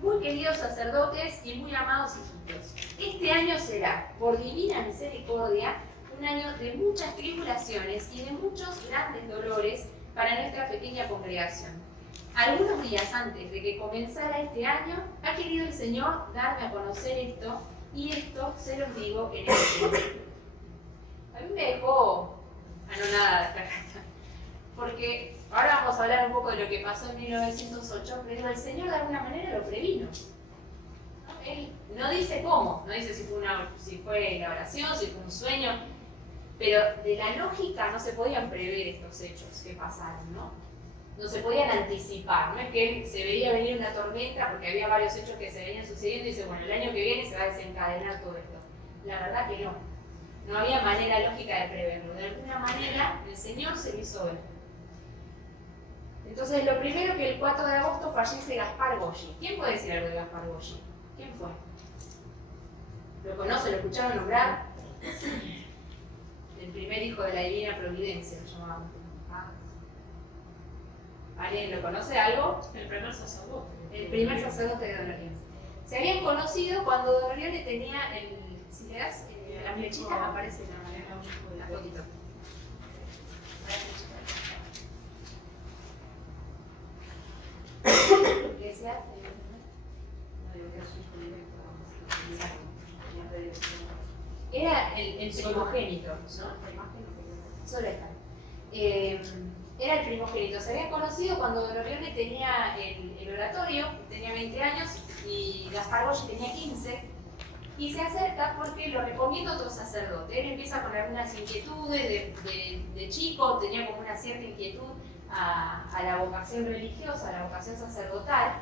muy queridos sacerdotes y muy amados hijitos, este año será, por divina misericordia, un año de muchas tribulaciones y de muchos grandes dolores para nuestra pequeña congregación. Algunos días antes de que comenzara este año, ha querido el Señor darme a conocer esto, y esto se los digo en este momento. A mí me dejó anonada esta carta, porque ahora vamos a hablar un poco de lo que pasó en 1908, pero el Señor de alguna manera lo previno. Él no dice cómo, no dice si fue la oración, si fue un sueño, pero de la lógica no se podían prever estos hechos que pasaron, ¿no? No se podían anticipar, no es que él se veía venir una tormenta porque había varios hechos que se venían sucediendo y dice, bueno, el año que viene se va a desencadenar todo esto. La verdad que no. No había manera lógica de preverlo. De alguna manera, el Señor se lo hizo ver. Entonces, lo primero que el 4 de agosto fallece Gaspar Goggi. ¿Quién puede decir algo de Gaspar Goggi? ¿Quién fue? ¿Lo conoce? ¿Lo escucharon nombrar? El primer hijo de la Divina Providencia, lo llamaban. ¿Alguien lo conoce algo? El primer sacerdote. El primer sacerdote de Don Orión. Se habían conocido cuando Don Orión le tenía si le das la flechita, aparece la fotito. Era el primogénito, ¿no? Solo está. Era el primogénito. Se habían conocido cuando Don Orión tenía el oratorio, tenía 20 años, y Gaspar Goggi tenía 15, y se acerca porque lo recomienda otro sacerdote. Él empieza con algunas inquietudes de chico, tenía como una cierta inquietud a la vocación religiosa, a la vocación sacerdotal,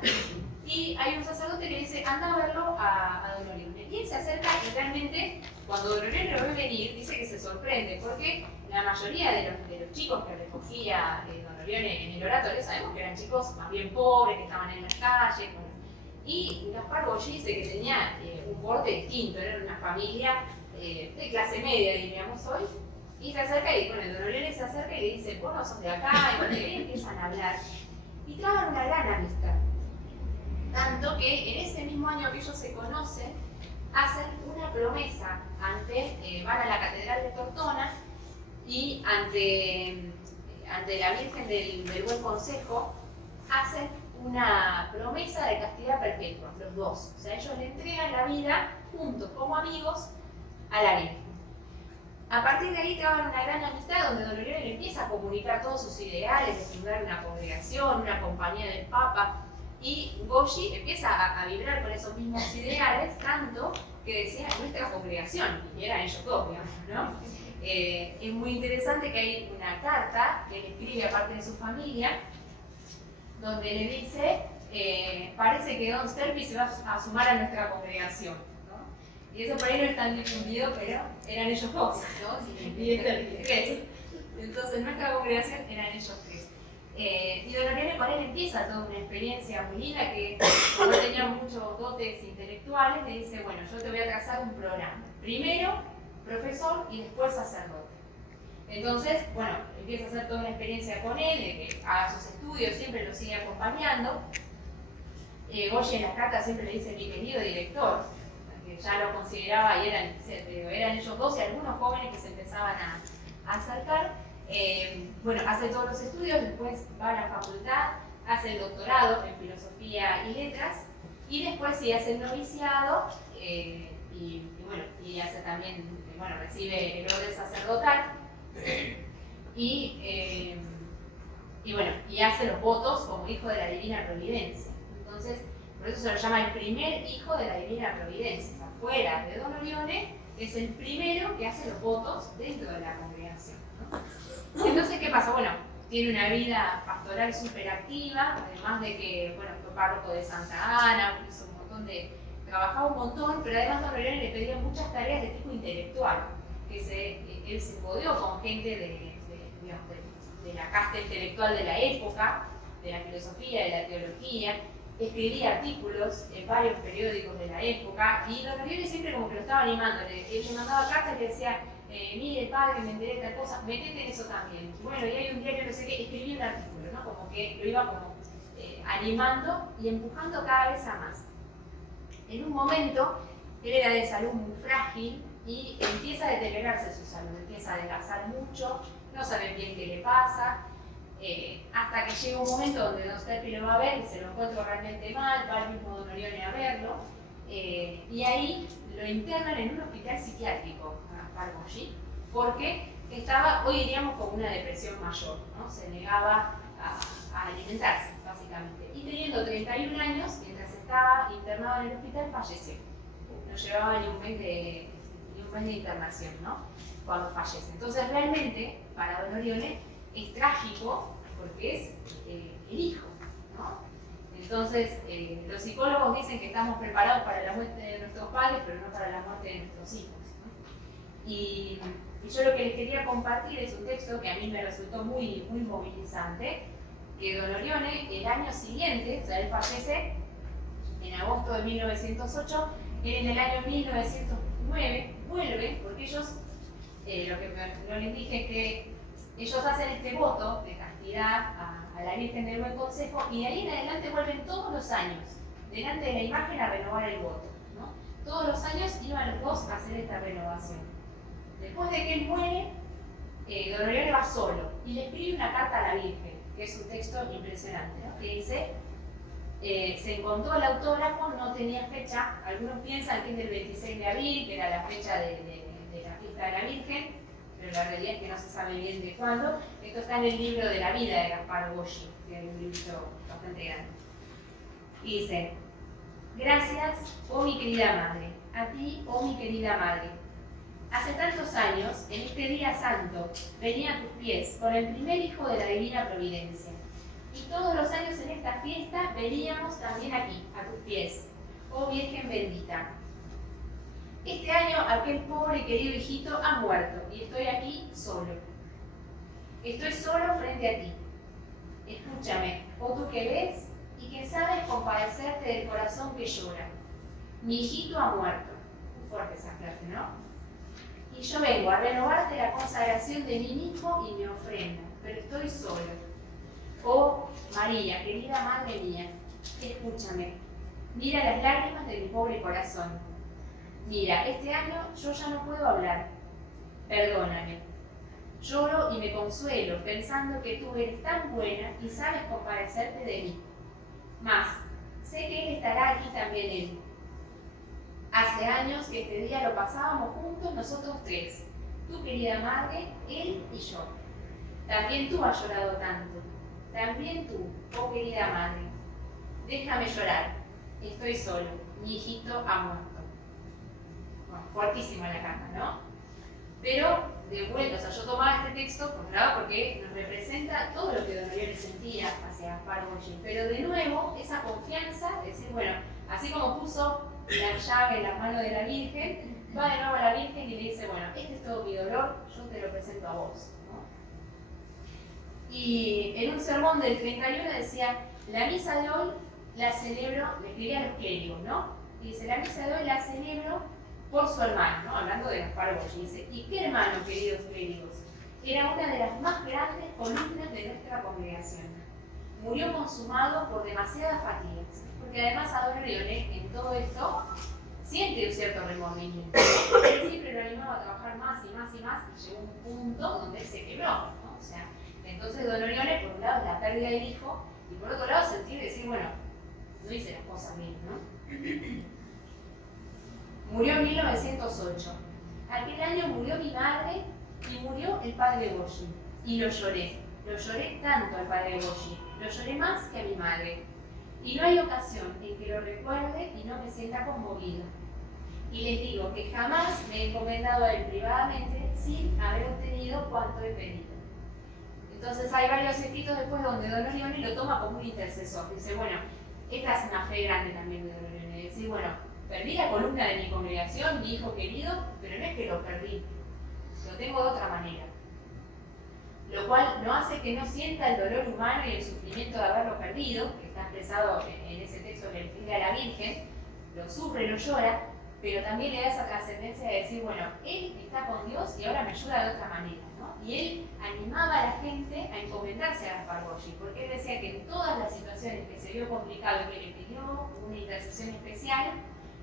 y hay un sacerdote que dice, anda a verlo a Don Orión. Y él se acerca y realmente, cuando Don Orión lo ve venir, dice que se sorprende, porque la mayoría de los chicos que recogía Don Orión en el oratorio, sabemos que eran chicos más bien pobres, que estaban en las calles, y Gaspar Goggi dice que tenía un porte distinto, era una familia de clase media, diríamos hoy, y se acerca y, bueno, Don Orión se acerca y le dice, vos no sos de acá, y bueno, y empiezan a hablar, y traban una gran amistad. Tanto que en ese mismo año que ellos se conocen, hacen una promesa van a la Catedral de Tortona y ante la Virgen del Buen Consejo, hacen una promesa de castidad perpetua, los dos. O sea, ellos le entregan la vida juntos como amigos a la Virgen. A partir de ahí trabajan una gran amistad donde Don Orione empieza a comunicar todos sus ideales, de fundar una congregación, una compañía del Papa, y Gosci empieza a vibrar con esos mismos ideales, tanto que decía nuestra congregación, y eran ellos dos, digamos, ¿no? Es muy interesante que hay una carta que él escribe a parte de su familia, donde le dice, parece que Don Sterpi se va a sumar a nuestra congregación, ¿no? Y eso por ahí no es tan difundido, pero eran ellos dos, ¿no? Y Sterpi, tres. Entonces nuestra congregación eran ellos tres. Y Don Orione con él empieza toda una experiencia muy linda que, como tenía muchos dotes intelectuales, le dice, bueno, yo te voy a trazar un programa. Primero, profesor y después sacerdote. Entonces, bueno, empieza a hacer toda una experiencia con él, de que haga sus estudios, siempre lo sigue acompañando. Gosci en las cartas siempre le dice mi querido director, que ya lo consideraba y eran ellos dos y algunos jóvenes que se empezaban a acercar. Bueno, hace todos los estudios, después va a la facultad, hace el doctorado en filosofía y letras y después sí hace el noviciado y hace también, bueno, recibe el orden sacerdotal y hace los votos como hijo de la Divina Providencia. Entonces, por eso se lo llama el primer hijo de la Divina Providencia. Fuera de Don Orione, es el primero que hace los votos dentro de la congregación, ¿no? Entonces, ¿qué pasa? Bueno, tiene una vida pastoral súper activa, además de que, bueno, fue párroco de Santa Ana, hizo un montón trabajaba un montón, pero además Don Orione le pedía muchas tareas de tipo intelectual, que él se codeó con gente de la casta intelectual de la época, de la filosofía, de la teología, escribía artículos en varios periódicos de la época y Don Orione siempre como que lo estaba animando, él le mandaba cartas y le decía, mire padre, me enteré de tal cosa, metete en eso también. Y bueno, y hay un diario, no sé qué, escribí un artículo, ¿no? Como que lo iba como animando y empujando cada vez a más. En un momento, él era de salud muy frágil y empieza a deteriorarse su salud, empieza a adelgazar mucho, no saben bien qué le pasa, hasta que llega un momento donde Don Sterpi lo va a ver y se lo encuentra realmente mal, va el mismo Don Orione a verlo, y ahí lo internan en un hospital psiquiátrico a Gosci, porque estaba, hoy diríamos, con una depresión mayor, ¿no? Se negaba a alimentarse, básicamente. Y teniendo 31 años, mientras estaba internado en el hospital, falleció. No llevaba ni un mes de internación, ¿no? Cuando fallece. Entonces, realmente, para Don Orione, es trágico porque es el hijo, ¿no? Entonces, los psicólogos dicen que estamos preparados para la muerte de nuestros padres, pero no para la muerte de nuestros hijos, ¿no? Y yo lo que les quería compartir es un texto que a mí me resultó muy, muy movilizante, que Don Orione, el año siguiente, o sea, él fallece en agosto de 1908, él en el año 1909 vuelve, porque ellos, lo que no les dije es que ellos hacen este voto de castidad a la Virgen del Buen Consejo y de ahí en adelante vuelven todos los años, delante de la imagen, a renovar el voto, ¿no? Todos los años iban los dos a hacer esta renovación. Después de que él muere, Don Orione va solo y le escribe una carta a la Virgen, que es un texto impresionante, ¿no? Que dice, se encontró el autógrafo, no tenía fecha, algunos piensan que es del 26 de abril, que era la fecha de la fiesta de la Virgen, pero la realidad es que no se sabe bien de cuándo. Esto está en el libro de la vida de Gaspar Gosci, que es un libro bastante grande. Y dice, gracias, oh mi querida madre, a ti, oh mi querida madre. Hace tantos años, en este día santo, venía a tus pies con el primer hijo de la Divina Providencia. Y todos los años en esta fiesta veníamos también aquí, a tus pies, oh Virgen bendita. Este año aquel pobre y querido hijito ha muerto y estoy aquí solo. Estoy solo frente a ti. Escúchame, oh tú que ves y que sabes compadecerte del corazón que llora. Mi hijito ha muerto. Muy fuerte esa frase, ¿no? Y yo vengo a renovarte la consagración de mí mismo y mi ofrenda, pero estoy solo. Oh María, querida Madre mía, escúchame. Mira las lágrimas de mi pobre corazón. Mira, este año yo ya no puedo hablar. Perdóname. Lloro y me consuelo pensando que tú eres tan buena y sabes compadecerte de mí. Mas, sé que Él estará aquí también él. Hace años que este día lo pasábamos juntos nosotros tres, tu querida madre, él y yo. También tú has llorado tanto. También tú, oh querida madre. Déjame llorar. Estoy solo. Mi hijito ha muerto. Bueno, fuertísima la carta, ¿no? Pero, de vuelta, o sea, yo tomaba este texto, por un lado, porque nos representa todo lo que Don Orione sentía hacia Gaspar Boggio. Pero de nuevo, esa confianza, de decir, bueno, así como puso la llave en las manos de la Virgen, va de nuevo a la Virgen y le dice, bueno, este es todo mi dolor, yo te lo presento a vos, ¿no? Y en un sermón del 31 decía, la misa de hoy la celebro, le escribía a los clérigos, ¿no? Y dice, la misa de hoy la celebro por su hermano, ¿no? Hablando de Gaspar Boggio. Dice, ¿y qué hermano, queridos clérigos? Era una de las más grandes columnas de nuestra congregación. Murió consumado por demasiadas fatigas, porque además a Don Orione, en todo esto, siente un cierto remordimiento. Él siempre lo animaba a trabajar más y más y más, y llegó un punto donde él se quebró, ¿no? O sea, entonces Don Orione, por un lado, es la pérdida del hijo, y por otro lado, sentir y decir, bueno, no hice las cosas bien, ¿no? Murió en 1908. Aquel año murió mi madre y murió el padre Boggio. Y lo lloré tanto al padre Boggio, lo lloré más que a mi madre. Y no hay ocasión en que lo recuerde y no me sienta conmovido. Y les digo que jamás me he encomendado a él privadamente sin haber obtenido cuanto he pedido. Entonces hay varios escritos después donde Don Orione lo toma como un intercesor. Dice, bueno, esta es una fe grande también de Don Orione. Decir, bueno, perdí la columna de mi congregación, mi hijo querido, pero no es que lo perdí, lo tengo de otra manera. Lo cual no hace que no sienta el dolor humano y el sufrimiento de haberlo perdido, que está expresado en ese texto que le escribe a la Virgen, lo sufre, lo llora, pero también le da esa trascendencia de decir, bueno, él está con Dios y ahora me ayuda de otra manera, ¿no? Y él animaba a la gente a encomendarse a Gaspar Boggio, porque él decía que en todas las situaciones que se vio complicado y que le pidió una intercesión especial,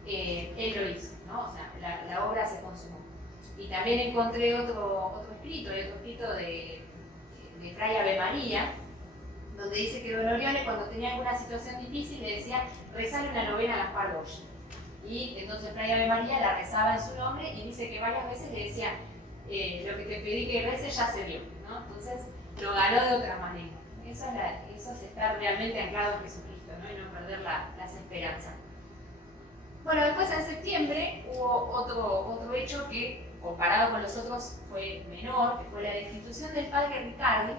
él lo hizo, ¿no? O sea, la obra se consumó. Y también encontré otro escrito de Fray Ave María, donde dice que Don Orione, cuando tenía alguna situación difícil, le decía, rezale una novena a Gaspar Boggio. Y entonces Fray Ave María la rezaba en su nombre y dice que varias veces le decía, lo que te pedí que reces ya se dio, ¿no? Entonces lo ganó de otra manera. Eso es estar realmente anclado en Jesucristo, ¿no? Y no perder las esperanzas. Bueno, después en septiembre hubo otro hecho que, comparado con los otros, fue menor, que fue la destitución del padre Riccardi.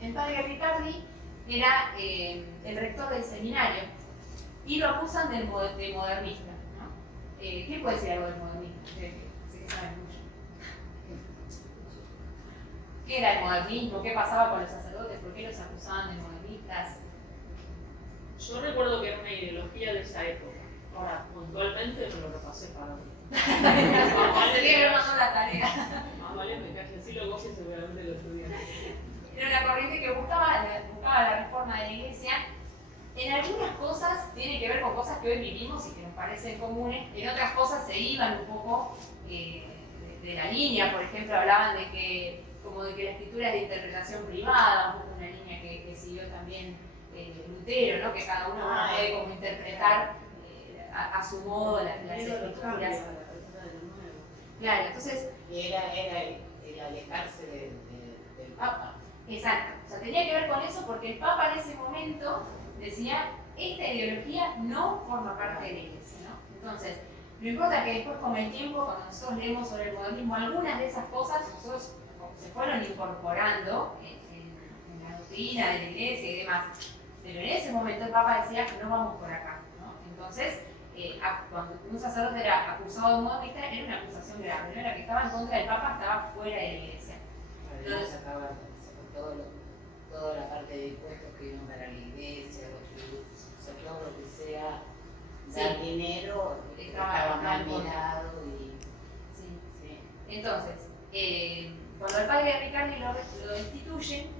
El padre Riccardi era el rector del seminario y lo acusan de modernista, ¿no? ¿Quién puede decir algo del modernismo? Sé que saben mucho. ¿Qué era el modernismo? ¿Qué pasaba con los sacerdotes? ¿Por qué los acusaban de modernistas? Yo recuerdo que era una ideología de esa época. Ahora, puntualmente no lo repasé para mí. Sería que no mandó la tarea. Más vale me calle así lo goce seguramente lo estudié. Era una corriente que buscaba la reforma de la iglesia. En algunas cosas tiene que ver con cosas que hoy vivimos y que nos parecen comunes. En otras cosas se iban un poco de la línea. Por ejemplo, hablaban de que la escritura es de interpretación privada, una línea que siguió también Lutero, ¿no? Que cada uno puede como interpretar a su modo las escrituras. Claro, entonces Era el alejarse del Papa. Exacto, o sea, tenía que ver con eso porque el Papa en ese momento decía, esta ideología no forma parte de la iglesia, ¿no? Entonces, no importa que después con el tiempo, cuando nosotros leemos sobre el modernismo, algunas de esas cosas nosotros se fueron incorporando en la doctrina de la iglesia y demás. Pero en ese momento el Papa decía que no vamos por acá, ¿no? Entonces, cuando un sacerdote era acusado de modernista, era una acusación grave, no era que estaba en contra del Papa, estaba fuera de la iglesia. Además sacaba toda la parte de impuestos que iban para la iglesia, los tributos, o sea, todo lo que sea dar dinero, estaba mal mirado y... Sí. Entonces, cuando el padre Riccardi lo destituyen,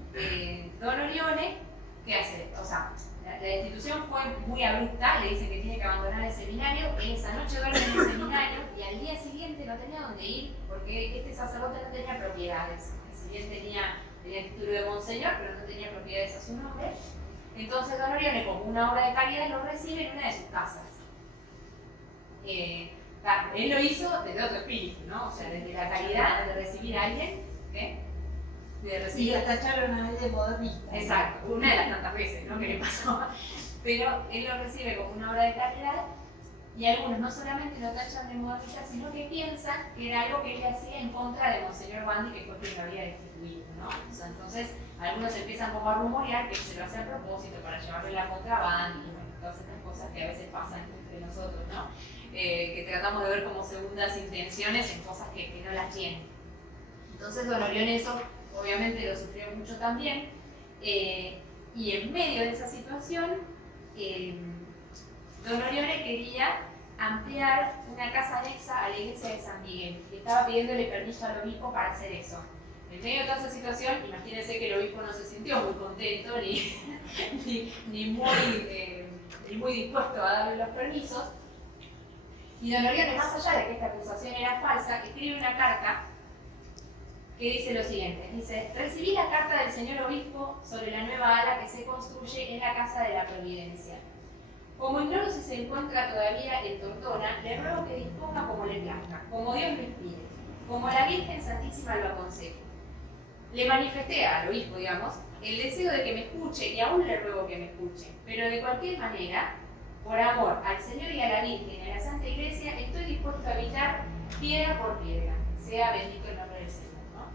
Don Orione, ¿qué hace? O sea, la destitución fue muy abrupta, le dicen que tiene que abandonar el seminario, él esa noche duerme en el seminario y al día siguiente no tenía dónde ir porque este sacerdote no tenía propiedades. Si bien tenía el título de monseñor, pero no tenía propiedades a su nombre. Entonces Don Orione, como una obra de caridad, lo recibe en una de sus casas. Él lo hizo desde otro espíritu, ¿no? O sea, desde la calidad de recibir a alguien, ¿eh? De Y recibir. la tacharon a él de modernista. Exacto, una de las tantas veces, ¿no? Que le pasó. Pero él lo recibe como una obra de calidad y algunos no solamente lo tachan de modernista, sino que piensan que era algo que él hacía en contra de Monseñor Bandi, que fue quien lo había destituido, ¿no? O sea, entonces, algunos empiezan como a rumorear que se lo hace a propósito para llevarle la contra a Bandi, y bueno, todas estas cosas que a veces pasan entre nosotros, ¿no? Que tratamos de ver como segundas intenciones en cosas que no las tienen. Entonces Don Orión eso obviamente lo sufrió mucho también, y en medio de esa situación Don Orione quería ampliar una casa anexa a la iglesia de San Miguel y estaba pidiéndole permiso al obispo para hacer eso. En medio de toda esa situación, imagínense que el obispo no se sintió muy contento ni muy dispuesto a darle los permisos. Y Don Orione, más allá de que esta acusación era falsa, escribe una carta que dice lo siguiente. Dice: recibí la carta del señor obispo sobre la nueva ala que se construye en la Casa de la Providencia. Como ignoro si se encuentra todavía en Tortona, le ruego que disponga como le plazca, como Dios le pide, como la Virgen Santísima lo aconseja. Le manifesté al obispo, digamos, el deseo de que me escuche y aún le ruego que me escuche, pero de cualquier manera, por amor al Señor y a la Virgen y a la Santa Iglesia, estoy dispuesto a evitar piedra por piedra. Sea bendito el nombre del Señor, ¿no?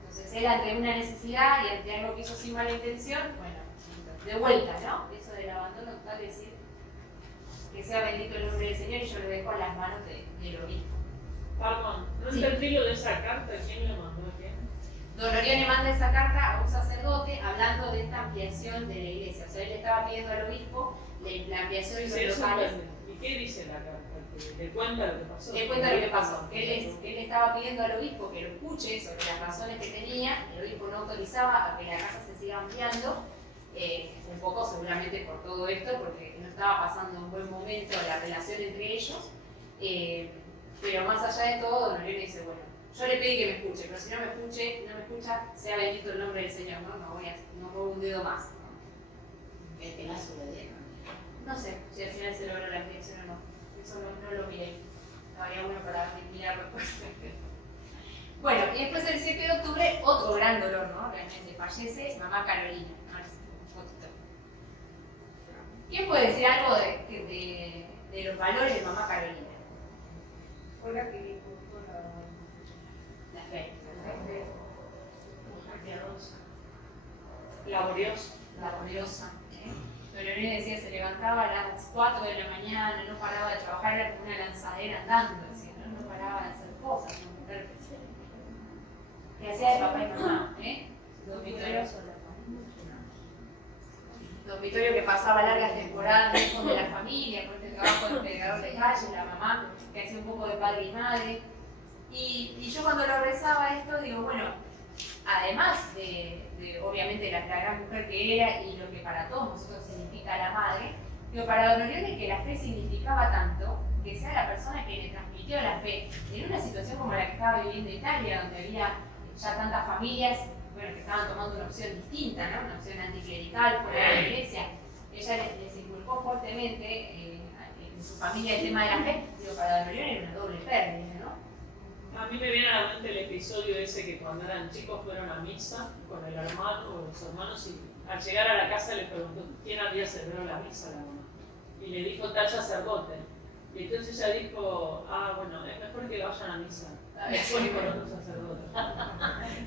Entonces él, ante una necesidad y ante algo que hizo sin mala intención, bueno, de vuelta, ¿no? Eso del abandono total, decir que sea bendito el nombre del Señor y yo lo dejo en las manos del obispo. Perdón, no Sí. entendí lo de esa carta, ¿quién le mandó a quién? Don Orione manda esa carta a un sacerdote hablando de esta ampliación de la iglesia. O sea, él le estaba pidiendo al obispo la ampliación de Sí, los eso locales. entendí. ¿Y qué dice la carta? ¿Le cuenta lo que pasó? Le cuenta lo que pasó. Él estaba pidiendo al obispo que lo escuche sobre las razones que tenía. El obispo no autorizaba a que la casa se siga ampliando. Un poco seguramente por todo esto, porque no estaba pasando un buen momento la relación entre ellos. Pero más allá de todo, Don Orione dice: bueno, yo le pedí que me escuche, pero si no me escucha, sea bendito el nombre del Señor, ¿no? No muevo un dedo más, ¿no? ¿Qué pedazo le dieron? No sé si al final se logró la ampliación o no. Eso no lo miré. No había uno para mirarlo después. Bueno, y después el 7 de octubre, otro gran dolor, ¿no? Realmente fallece mamá Carolina. ¿Quién puede decir algo de los valores de mamá Carolina? Fue la que le inculcó La fe. Piadosa. Laboriosa. Laboriosa. Don Orione decía, se levantaba a las 4 de la mañana, no paraba de trabajar, era como una lanzadera andando, decía, no paraba de hacer cosas, una mujer que hacía de papá y mamá, Don Vittorio que pasaba largas temporadas lejos de la familia, con este trabajo de pegador de calle, la mamá que hacía un poco de padre y madre. Y yo cuando lo rezaba esto, digo, bueno, además de obviamente la gran mujer que era y lo que para todos nosotros significa la madre, digo, para Don Orione que la fe significaba tanto, que sea la persona que le transmitió la fe en una situación como la que estaba viviendo Italia, donde había ya tantas familias, bueno, que estaban tomando una opción distinta, ¿no? Una opción anticlerical fuera de la iglesia. Ella les inculcó fuertemente en su familia el tema de la fe. Digo, para Don Orione era una doble pérdida, ¿no? A mí me viene a la mente el episodio ese que cuando eran chicos fueron a misa con el hermano o los hermanos y al llegar a la casa le preguntó quién había celebrado la misa a la mamá. Y le dijo tal sacerdote. Y entonces ella dijo, bueno, es mejor que vayan a misa. Después con otro sacerdote.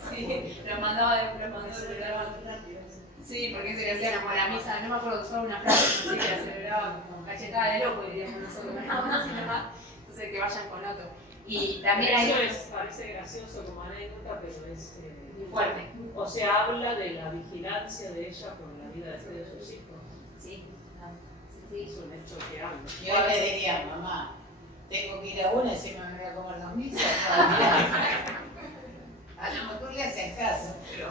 Sí, lo mandaba rápido. Sí, porque se le hacía como la misa, no me acuerdo, solo una frase, así que la celebraba como cachetada de loco, diríamos nosotros, no, sino más, entonces que vayan con otro. Y también Eso hay... parece gracioso como anécdota, pero es muy fuerte. O sea, habla de la vigilancia de ella por la vida de sus hijos. Sí, Es un hecho que habla. Yo le diría, mamá, tengo que ir a una y encima me voy a comer dos misas. A lo mejor le hacen caso, pero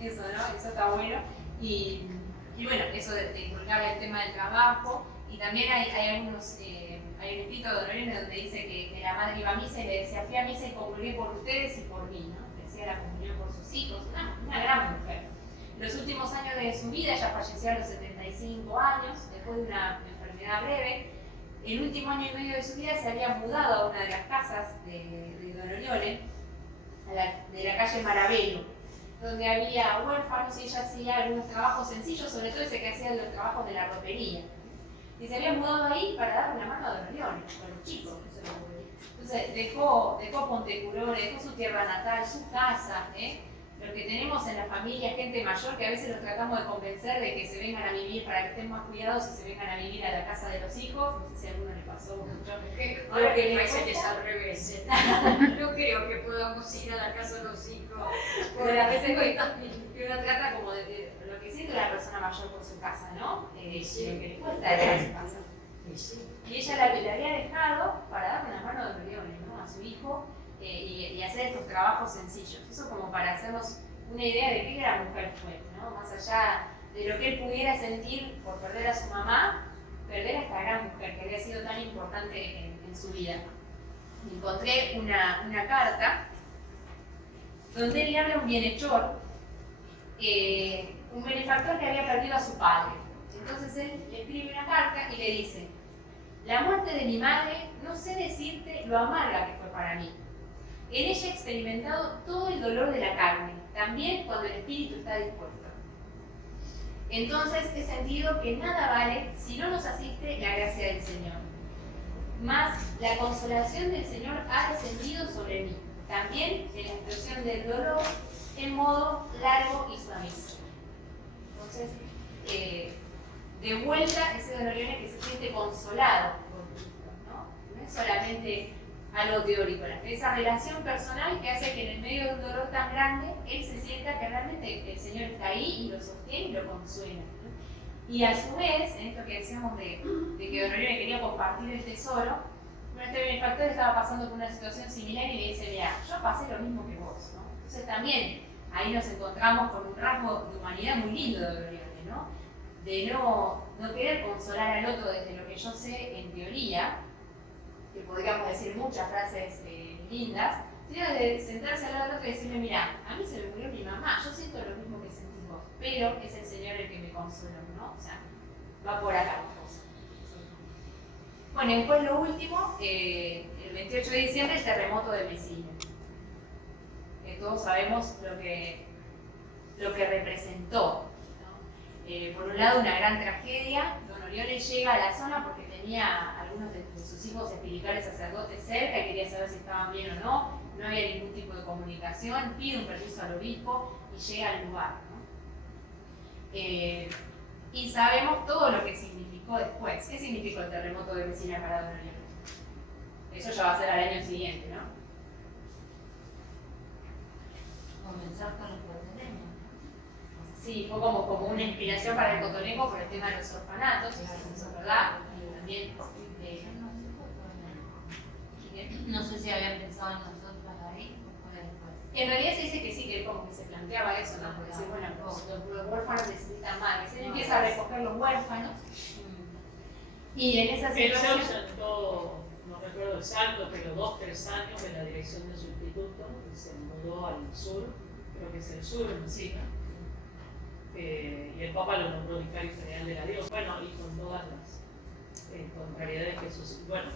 eso, ¿no? Eso está bueno. Y bueno, eso de inculcar el tema del trabajo. Y también hay algunos... hay un escrito de Don Orione donde dice que la madre iba a misa y le decía, fui a misa y comulgué por ustedes y por mí, ¿no? Decía la comunión por sus hijos, una gran mujer. En los últimos años de su vida, ella falleció a los 75 años, después de una enfermedad breve, el último año y medio de su vida se había mudado a una de las casas de Don Orione, de la calle Maravelo, donde había huérfanos y ella hacía algunos trabajos sencillos, sobre todo ese que hacía los trabajos de la ropería. Y se había mudado ahí para dar una mano a Don Orione, con los chicos. Entonces dejó Pontecurone, dejó su tierra natal, su casa, lo que tenemos en la familia, gente mayor que a veces los tratamos de convencer de que se vengan a vivir para que estén más cuidados y se vengan a vivir a la casa de los hijos. No sé si a alguno le pasó mucho. Ahora que me parece que es al revés. No creo que podamos ir a la casa de los hijos. Pero a veces que uno trata como de lo que siente la persona mayor por su casa, ¿no? Lo que le cuesta dejar su casa. Y ella la había dejado para dar una mano de Orione, ¿no? A su hijo. Y hacer estos trabajos sencillos. Eso como para hacernos una idea de qué gran mujer fue, ¿no? Más allá de lo que él pudiera sentir por perder a su mamá, perder a esta gran mujer que había sido tan importante en su vida. Encontré una carta donde él le habla a un bienhechor, un benefactor que había perdido a su padre. Entonces él le escribe una carta y le dice: la muerte de mi madre, no sé decirte lo amarga que fue para mí. En ella he experimentado todo el dolor de la carne, también cuando el espíritu está dispuesto. Entonces he sentido que nada vale si no nos asiste la gracia del Señor. Mas la consolación del Señor ha descendido sobre mí, también en la expresión del dolor, en modo largo y suavizo. Entonces, de vuelta ese Don Orione que se siente consolado por Cristo, ¿no? No es solamente algo teórico, esa relación personal que hace que en el medio de un dolor tan grande él se sienta que realmente el Señor está ahí y lo sostiene y lo consuela, ¿no? Y a su vez, en esto que decíamos de que Don Orione quería compartir el tesoro, bueno, este benefactor estaba pasando por una situación similar y le dice: mira, yo pasé lo mismo que vos, ¿no? Entonces también ahí nos encontramos con un rasgo de humanidad muy lindo de Don Orione, ¿no? De no querer consolar al otro desde lo que yo sé en teoría, que podríamos decir muchas frases lindas, sino de sentarse al lado del otro y decirle: mira, a mí se me murió mi mamá, yo siento lo mismo que sentís vos, pero es el Señor el que me consoló, ¿no? O sea, va por acá la cosa. Bueno, y después lo último, el 28 de diciembre, el terremoto de Mesina. Todos sabemos lo que representó, ¿no? Por un lado, una gran tragedia. Don Orione llega a la zona porque tenía algunos de sus hijos espirituales sacerdotes cerca y quería saber si estaban bien o no. No había ningún tipo de comunicación, pide un permiso al obispo y llega al lugar, ¿no? Y sabemos todo lo que significó después. ¿Qué significó el terremoto de Mesina para Don Orione? Eso ya va a ser al año siguiente, ¿no? Comenzar con los cotoneños. Sí, fue como una inspiración para el Cotonengo por el tema de los orfanatos, eso es verdad. También, no sé si habían pensado en nosotros ahí o fue después. en realidad se dice que sí, que como que se planteaba eso, ¿no? Porque decir, bueno, los huérfanos necesitan madres. Él empieza a recoger los huérfanos y en esa situación... Él se ausentó, no recuerdo exacto, pero 2 o 3 años de la dirección de su instituto y se mudó al sur, creo que es el sur, en Mesina. Y el Papa lo nombró vicario general de la Dios, bueno, y con todas las contrariedades que sucedieron. Bueno,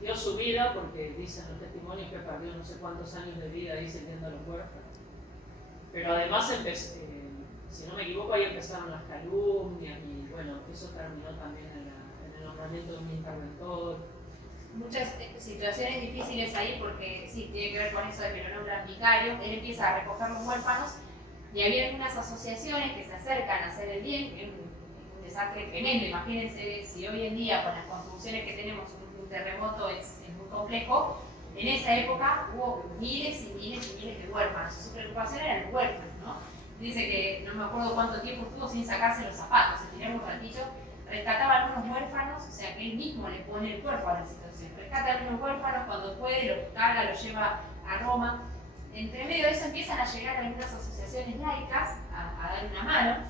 dio su vida porque dicen los testimonios que perdió no sé cuántos años de vida ahí sirviendo a los huérfanos. Pero además, si no me equivoco, ahí empezaron las calumnias y bueno, eso terminó también en el nombramiento de un interventor. Muchas situaciones difíciles ahí porque sí, tiene que ver con eso de que lo nombran vicario. Él empieza a recoger los huérfanos y había algunas asociaciones que se acercan a hacer el bien, que es un desastre tremendo. Imagínense si hoy en día con las construcciones que tenemos un terremoto es muy complejo. En esa época hubo miles y miles y miles de huérfanos. Su preocupación era el huérfano, ¿no? Dice que no me acuerdo cuánto tiempo estuvo sin sacarse los zapatos, se tiraba un ratito, rescataba a algunos huérfanos, o sea que él mismo le pone el cuerpo a la situación. Rescata a algunos huérfanos, cuando puede los carga, los lleva a Roma. Entre medio de eso empiezan a llegar algunas asociaciones laicas a dar una mano,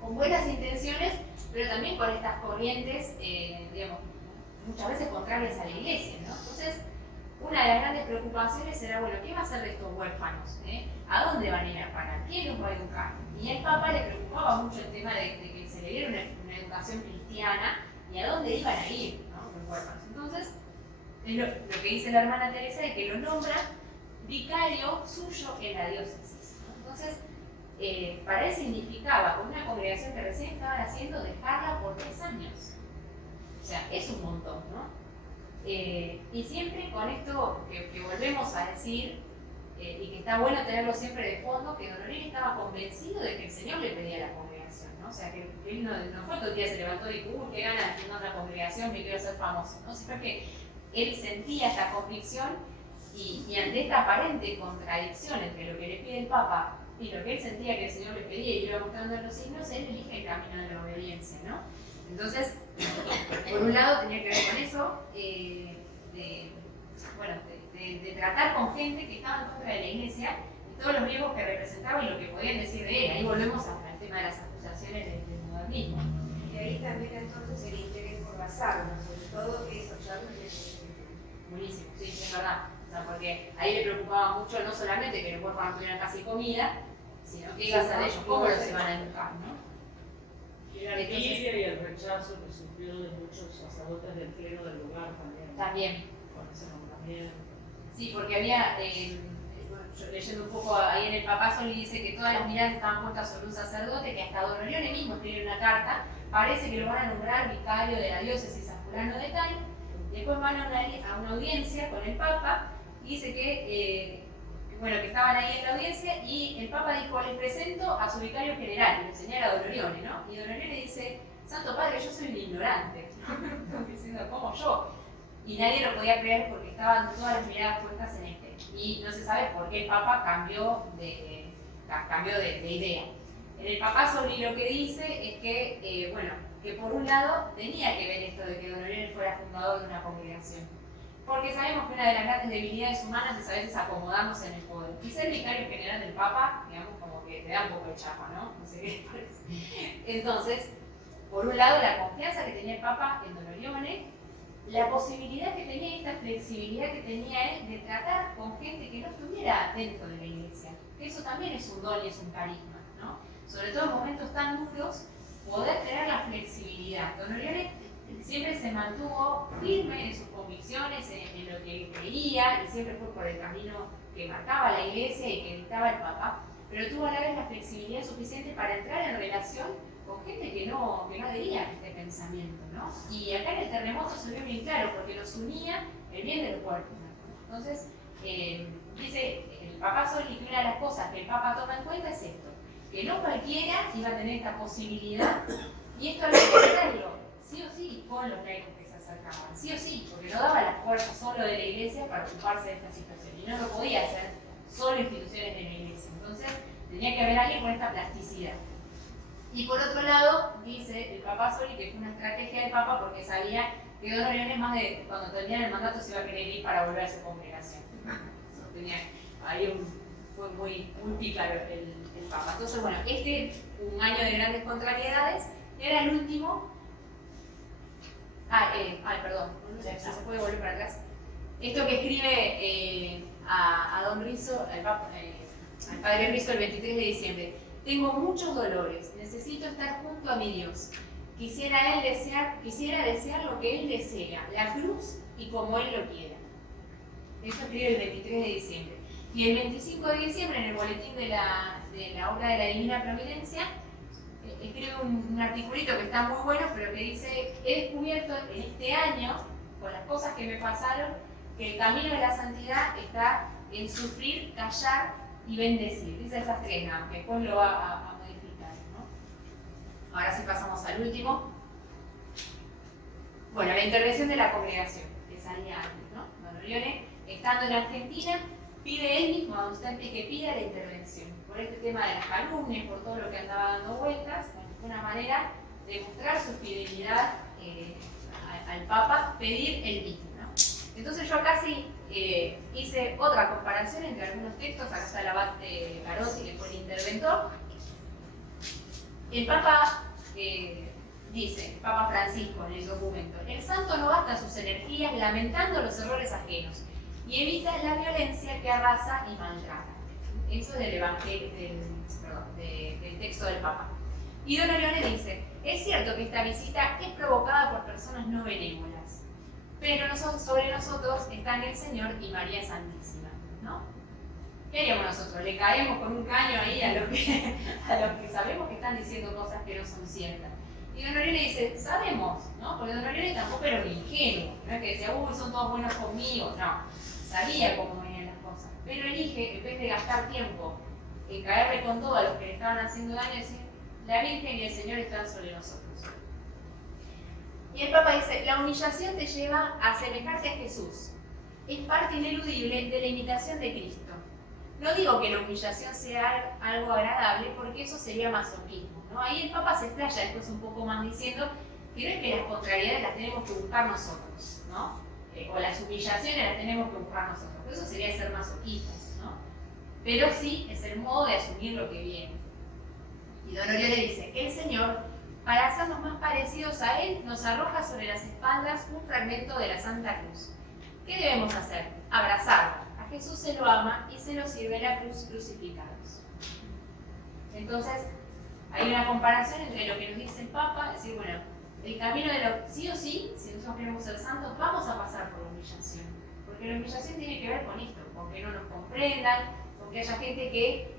con buenas intenciones, pero también con estas corrientes, digamos, muchas veces contrarias a la iglesia, ¿no? Entonces, una de las grandes preocupaciones era, bueno, ¿qué va a hacer de estos huérfanos? ¿A dónde van a ir a parar? ¿Quién los va a educar? Y al Papa le preocupaba mucho el tema de que se le diera una educación cristiana y a dónde iban a ir, ¿no? huérfanos. Entonces, lo que dice la hermana Teresa es que lo nombra vicario suyo en la diócesis, ¿no? Entonces, para él significaba, con una congregación que recién estaban haciendo, dejarla por 3 años. O sea, es un montón, ¿no? Y siempre con esto que volvemos a decir, y que está bueno tenerlo siempre de fondo, que Don Orione estaba convencido de que el Señor le pedía a la congregación, ¿no? O sea, que él no fue que un día se levantó y dijo, qué ganas de fundar una congregación, me quiero ser famoso, ¿no? Sino que él sentía esta convicción y ante esta aparente contradicción entre lo que le pide el Papa y lo que él sentía que el Señor le pedía y iba mostrando en los signos, él elige el camino de la obediencia, ¿no? Entonces, por un lado tenía que ver con eso, de tratar con gente que estaba en contra de la Iglesia y todos los riesgos que representaba y lo que podían decir de él. Ahí volvemos al tema de las acusaciones del modernismo. Y ahí también entonces el interés por las armas, sobre todo esas armas de... Buenísimo, sí, es verdad. O sea, porque ahí le preocupaba mucho no solamente que los huérfanos tuvieran casi comida, sino que iba a ser ellos, cómo los iban a educar, ¿no? Era la envidia y el rechazo que sufrió de muchos sacerdotes del clero del lugar también. También. Con ese nombramiento. Sí, porque había, yo leyendo un poco ahí en el Papazo, le dice que todas las miradas estaban puestas sobre un sacerdote, que hasta Don Orione mismo escribe una carta, parece que lo van a nombrar vicario de la diócesis a fulano de tal, después van a una audiencia con el Papa, y dice que estaban ahí en la audiencia, y el Papa dijo, les presento a su vicario general, y le señala a Don Orione, ¿no? Y Don Orione dice, Santo Padre, yo soy un ignorante, diciendo, ¿cómo yo? Y nadie lo podía creer porque estaban todas las miradas puestas en este. Y no se sabe por qué el Papa cambió de idea. En el Papazoli lo que dice es que, que por un lado tenía que ver esto de que Don Orione fuera fundador de una congregación. Porque sabemos que una de las grandes debilidades humanas es a veces acomodarnos en el poder. Y ser vicario general del Papa, digamos, como que te da un poco de chapa, ¿no? No sé qué les parece. Entonces, por un lado, la confianza que tenía el Papa en Don Orione, la posibilidad que tenía y esta flexibilidad que tenía él de tratar con gente que no estuviera dentro de la iglesia. Eso también es un don y es un carisma, ¿no? Sobre todo en momentos tan duros, poder tener la flexibilidad. Don Orione siempre se mantuvo firme en sus convicciones, en lo que él creía, y siempre fue por el camino que marcaba la iglesia y que dictaba el Papa, pero tuvo a la vez la flexibilidad suficiente para entrar en relación con gente que no adhería a este pensamiento, ¿no? Y acá en el terremoto se vio bien claro, porque los unía el bien del cuerpo, ¿no? Entonces, dice el Papazoli que una de las cosas que el Papa toma en cuenta es esto, que no cualquiera iba a tener esta posibilidad, y esto había que hacerlo, sí o sí, con los laicos que se acercaban, sí o sí, porque no daba la fuerza solo de la iglesia para ocuparse de esta situación, y no lo podía hacer solo instituciones de la iglesia. Entonces, tenía que haber alguien con esta plasticidad. Y por otro lado, dice el Papazoli que fue una estrategia del Papa porque sabía que Don Orione más de cuando terminara el mandato se iba a querer ir para volver a su congregación. Fue muy pícaro el Papa. Entonces, un año de grandes contrariedades, era el último. Perdón, se puede volver para atrás. Esto que escribe a Don Rizzo, al Padre Rizzo el 23 de diciembre. Tengo muchos dolores, necesito estar junto a mi Dios. Quisiera desear lo que Él desea, la cruz y como Él lo quiera. Eso escribe el 23 de diciembre. Y el 25 de diciembre, en el boletín de la obra de la Divina Providencia, escribe un articulito que está muy bueno, pero que dice, he descubierto en este año, con las cosas que me pasaron, que el camino de la santidad está en sufrir, callar y bendecir. Dice esas tres nada más, que después lo va a modificar, ¿no? Ahora sí pasamos al último. Bueno, la intervención de la congregación, que salía antes, ¿no? Don Orione, estando en Argentina, pide él mismo a Don Stempel que pida la intervención. Por este tema de las calumnias, por todo lo que andaba dando vueltas, fue una manera de mostrar su fidelidad al Papa, pedir el mismo, ¿no? Entonces yo acá sí hice otra comparación entre algunos textos. Acá está el abad Garotti, que fue el interventor. El Papa dice, el Papa Francisco en el documento, el santo no gasta sus energías lamentando los errores ajenos y evita la violencia que arrasa y maltrata. Eso es del Evangelio, del texto del Papa. Y Don Orione dice, es cierto que esta visita es provocada por personas no benévolas, pero sobre nosotros están el Señor y María Santísima, ¿no? ¿Qué haríamos nosotros? Le caemos con un caño ahí a los que sabemos que están diciendo cosas que no son ciertas. Y Don Orione dice, sabemos, ¿no? Porque Don Orione tampoco era un ingenuo, no es que decía, uy, son todos buenos conmigo, no, sabía cómo venían las cosas, pero elige, en vez de gastar tiempo en caerle con todo a los que le estaban haciendo daño, decir, la Virgen y el Señor están sobre nosotros. Y el Papa dice, la humillación te lleva a asemejarte a Jesús, es parte ineludible de la imitación de Cristo. No digo que la humillación sea algo agradable, porque eso sería masoquismo, ¿no? Ahí el Papa se explaya después un poco más diciendo que no es que las contrariedades las tenemos que buscar nosotros, ¿no? O las humillaciones las tenemos que buscar nosotros. Eso sería ser masoquistas, ¿no? Pero sí es el modo de asumir lo que viene. Y Don Orione dice, el Señor, para hacernos más parecidos a Él, nos arroja sobre las espaldas un fragmento de la Santa Cruz. ¿Qué debemos hacer? Abrazarlo. A Jesús se lo ama y se lo sirve en la cruz crucificados. Entonces, hay una comparación entre lo que nos dice el Papa, es decir, bueno, el camino de lo sí o sí, si nosotros queremos ser santos, vamos a pasar por la humillación. Porque la humillación tiene que ver con esto, con que no nos comprendan, con que haya gente que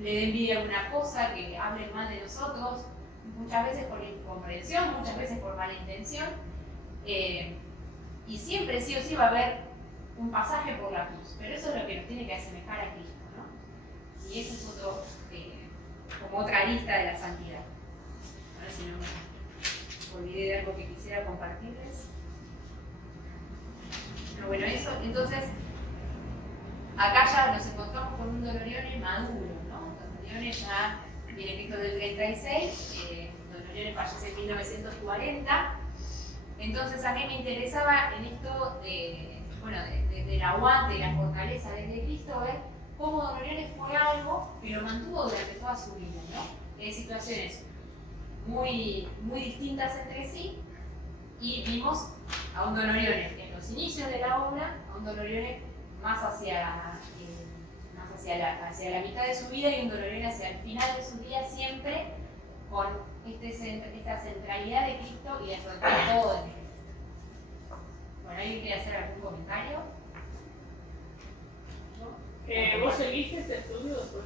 le dé envidia a una cosa, que hable mal de nosotros, muchas veces por incomprensión, muchas veces por mala intención. Y siempre sí o sí va a haber un pasaje por la cruz, pero eso es lo que nos tiene que asemejar a Cristo, ¿no? Y ese es otro, como otra lista de la santidad. A ver si no me olvidé de algo que quisiera compartirles. Pero bueno, eso, entonces, acá ya nos encontramos con un Don Orione maduro, ¿no? Don Orione ya, viene Cristo del 36, Don Orione fallece en 1940. Entonces a mí me interesaba en esto del aguante y la fortaleza desde Cristo, ver cómo Don Orione fue algo que lo mantuvo durante toda su vida, ¿no? En situaciones muy, muy distintas entre sí, y vimos a un Don Orione en los inicios de la obra, a un Don Orione más hacia la mitad de su vida y un Don Orione hacia el final de su día, siempre con esta centralidad de Cristo y de afrontar todo en Cristo. Bueno, ¿alguien quiere hacer algún comentario? ¿Vos seguiste este estudio después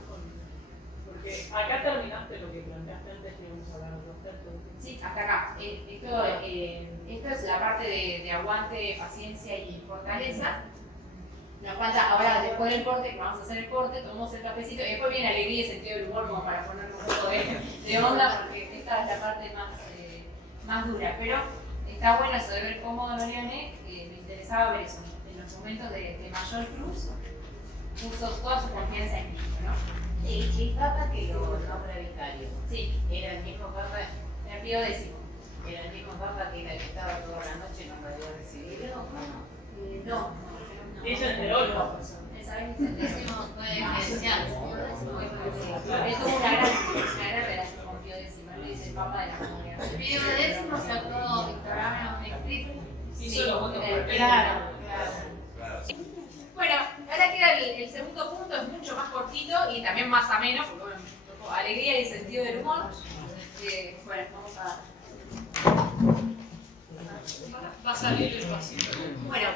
porque acá terminaste lo que planteaste antes que íbamos a hablar de los textos? Sí, hasta acá. Esto es la parte de aguante, paciencia y fortaleza. Nos falta ahora, después del corte, vamos a hacer el corte, tomamos el cafecito y después viene alegría y sentido del humor como para ponerle un poco de onda, porque esta es la parte más dura. Pero está bueno eso de ver cómo Don Orione, me interesaba ver eso, en los momentos de mayor cruz, puso toda su confianza en Cristo, ¿no? El Papa que lo nombra vicario, Sí, era el mismo Papa, era Pío X. era el mismo Papa que era el que estaba toda la noche y no podía recibirlo, ¿o no? No. Ella enteró el Papa. Décimo fue esencial. Él tuvo una gran relación con Pío X, le dice el Papa de la comunidad. Pío X sacó el programa de escrito. Hizo los votos por el Claro. Bueno, ahora queda el segundo punto, es mucho más cortito y también más ameno, porque bueno, tocó alegría y sentido del humor. Bueno, vamos a... Va a salir el pasito. Bueno,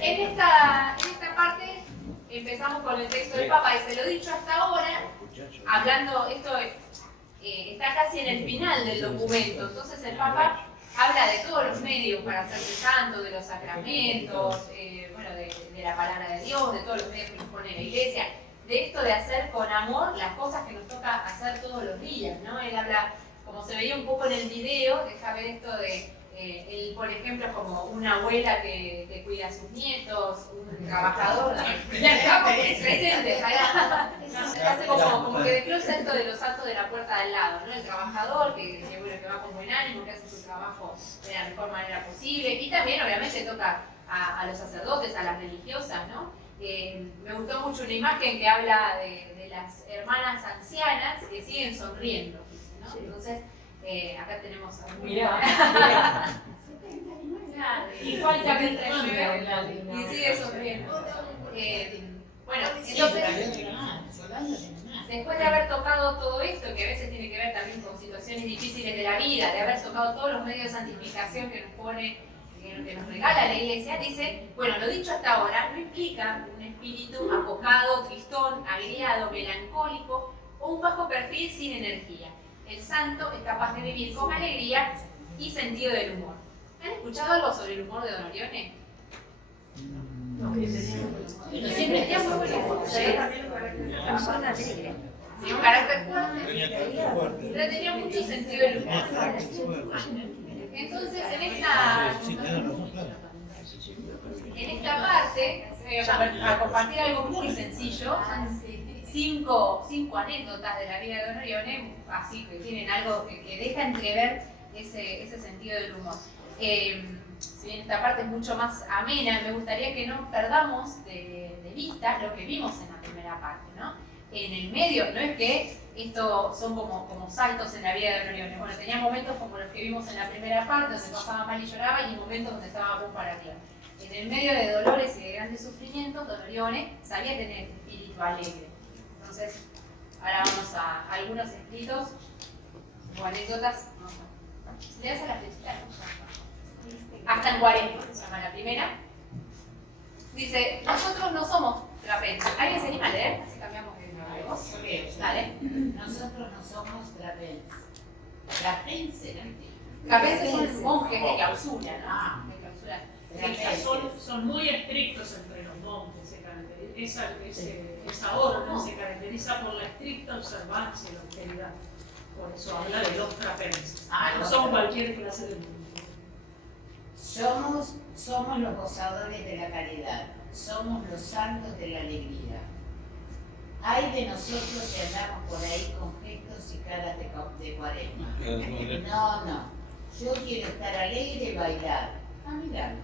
en esta parte empezamos con el texto del Papa y se lo dicho hasta ahora, hablando, esto está casi en el final del documento, entonces el Papa habla de todos los medios para hacerse santo, de los sacramentos, de la palabra de Dios, de todos los medios que nos pone la Iglesia, de esto de hacer con amor las cosas que nos toca hacer todos los días, ¿no? Él habla, como se veía un poco en el video, deja ver esto de, él, por ejemplo, como una abuela que cuida a sus nietos, un trabajador, presente, hace como que desglosa esto de los santos de la puerta de al lado, ¿no? El trabajador que va con buen ánimo, que hace su trabajo de la mejor manera posible, y también obviamente toca a los sacerdotes, a las religiosas, ¿no? Me gustó mucho una imagen que habla de las hermanas ancianas que siguen sonriendo, ¿no? Entonces, acá tenemos a y falta que y sigue sonriendo. Bueno, entonces, después de haber tocado todo esto, que a veces tiene que ver también con situaciones difíciles de la vida, de haber tocado todos los medios de santificación que nos pone que nos regala la iglesia, dice, bueno, lo dicho hasta ahora no implica un espíritu acojado, tristón, agriado, melancólico o un bajo perfil sin energía. El santo es capaz de vivir con alegría y sentido del humor. ¿Han escuchado algo sobre el humor de Don Orione? Pero siempre está muy bueno. Tenía un carácter fuerte, pero tenía mucho sentido del humor. Entonces, en esta parte, a compartir algo muy sencillo, cinco anécdotas de la vida de Don Orione, así que tienen algo que deja entrever ese sentido del humor. Si bien esta parte es mucho más amena, me gustaría que no perdamos de vista lo que vimos en la primera parte, ¿no? En el medio, no es que esto son como saltos en la vida de Don Orione. Bueno, tenía momentos como los que vimos en la primera parte, donde pasaba mal y lloraba, y momentos donde estaba pum para arriba. En el medio de dolores y de grandes sufrimientos, Don Orione sabía tener espíritu alegre. Entonces, ahora vamos a algunos escritos o anécdotas. Le das a la flechita, hasta en 40, se llama la primera. Dice, nosotros no somos trapenses. ¿Alguien se anima a leer? Así cambiamos de voz. Dale. Nosotros no somos trapenses. Trapenses. Trapenses son monjes de clausura, ¿no? De clausura. Son muy estrictos entre los monjes. Esa orden se caracteriza por la estricta observancia y la austeridad. Por eso habla de los trapenses. No son cualquier clase de mundo. Somos los gozadores de la caridad, somos los santos de la alegría. Ay de nosotros si andamos por ahí con gestos y caras de cuaresma. No, yo quiero estar alegre y bailar. Miralo.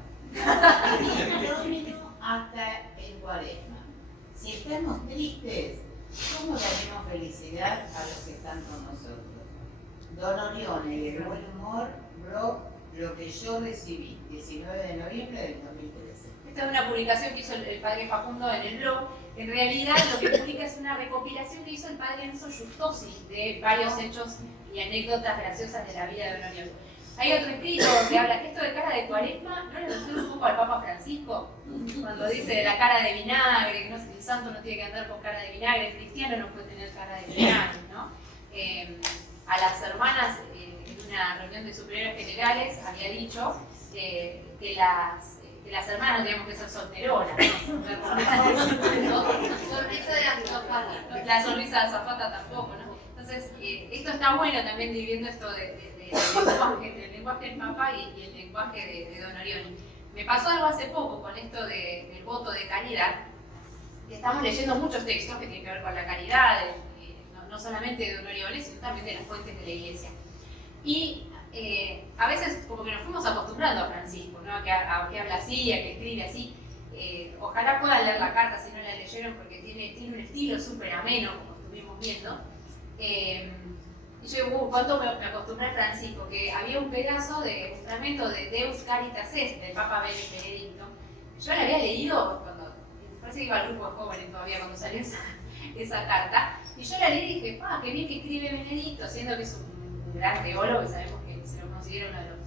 Hasta en cuaresma. Si estamos tristes, ¿cómo daremos felicidad a los que están con nosotros? Don Orione, el buen humor, lo que yo recibí, 19 de noviembre del 2013. Esta es una publicación que hizo el padre Facundo en el blog. En realidad lo que publica es una recopilación que hizo el padre Enzo Giustosi de varios hechos y anécdotas graciosas de la vida de Don Orione. Hay otro escrito que habla que esto de cara de cuaresma, ¿no le resuena un poco al Papa Francisco? Cuando dice de la cara de vinagre, que el santo no tiene que andar con cara de vinagre, el cristiano no puede tener cara de vinagre, ¿no? A las hermanas, en una reunión de superiores generales, había dicho que las hermanas no teníamos que ser solteronas, ¿no? Sonrisa de azafata. La sonrisa de azafata tampoco, ¿no? Entonces, esto está bueno también dividiendo esto del lenguaje del Papa y el lenguaje de Don Orione. Me pasó algo hace poco con esto del voto de caridad. Estamos leyendo muchos textos que tienen que ver con la caridad, no solamente de Don Orione, sino también de las fuentes de la Iglesia. Y a veces como que nos fuimos acostumbrando a Francisco, ¿no? a que habla así, a que escribe así. Ojalá puedan leer la carta si no la leyeron, porque tiene un estilo súper ameno, como estuvimos viendo. Y yo, ¿cuánto me acostumbré a Francisco? Que había un pedazo de un fragmento de Deus Caritas Est, del Papa Benedicto. Yo la había leído cuando, parece que iba al grupo de jóvenes todavía cuando salió esa carta, y yo la leí y dije, qué bien que escribe Benedicto, siendo que es un gran teólogo, y sabemos que se lo considera uno de los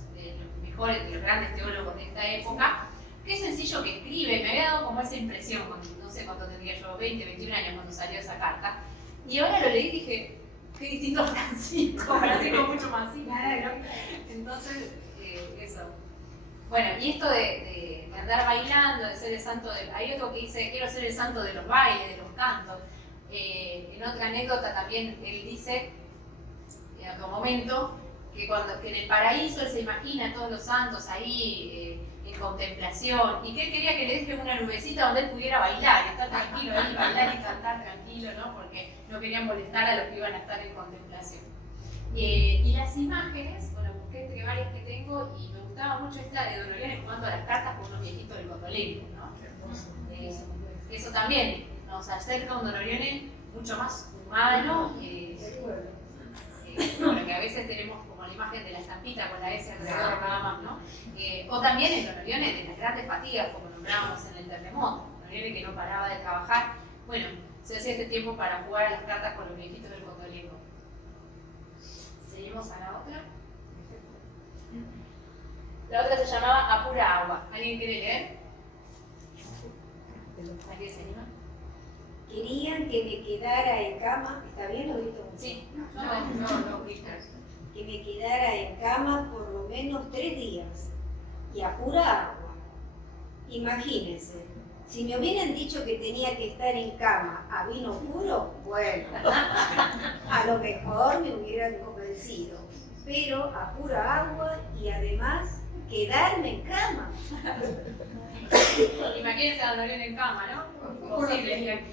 mejores, de los grandes teólogos de esta época. Qué sencillo que escribe, me había dado como esa impresión, no sé cuánto tendría yo, 20, 21 años cuando salió esa carta, y ahora lo leí y dije, qué distinto a Francisco mucho más simple, ¿no? Entonces, eso. Bueno, y esto de andar bailando, de ser el santo hay otro que dice, quiero ser el santo de los bailes, de los cantos. En otra anécdota también él dice, en otro momento, que en el paraíso él se imagina a todos los santos ahí en contemplación, y que él quería que le dejen una nubecita donde él pudiera bailar, estar tranquilo ahí, bailar y cantar tranquilo, ¿no? Porque no querían molestar a los que iban a estar en contemplación. Y las imágenes, bueno, busqué entre varias que tengo, y me gustaba mucho esta de Don Orione jugando a las cartas con unos viejitos del Cotolengo, ¿no? Eso también nos acerca a un Don Orione mucho más humano, bueno, que a veces tenemos como la imagen de la estampita con la S alrededor nada más, ¿no? O también el Don Orione de las grandes fatigas, como nombrábamos en el terremoto, Don Orione que no paraba de trabajar. Bueno, se hacía este tiempo para jugar a las cartas con los viejitos del Cotolengo. Seguimos a la otra. La otra se llamaba A Pura Agua. ¿Alguien quiere leer? ¿Alguien se anima? Querían que me quedara en cama, ¿está bien o esto? Sí. No, Que me quedara en cama por lo menos 3 días y a pura agua. Imagínense, si me hubieran dicho que tenía que estar en cama a vino puro, bueno, a lo mejor me hubieran convencido, pero a pura agua y además quedarme en cama. Imagínense a Don Orión en cama, ¿no? Imposible.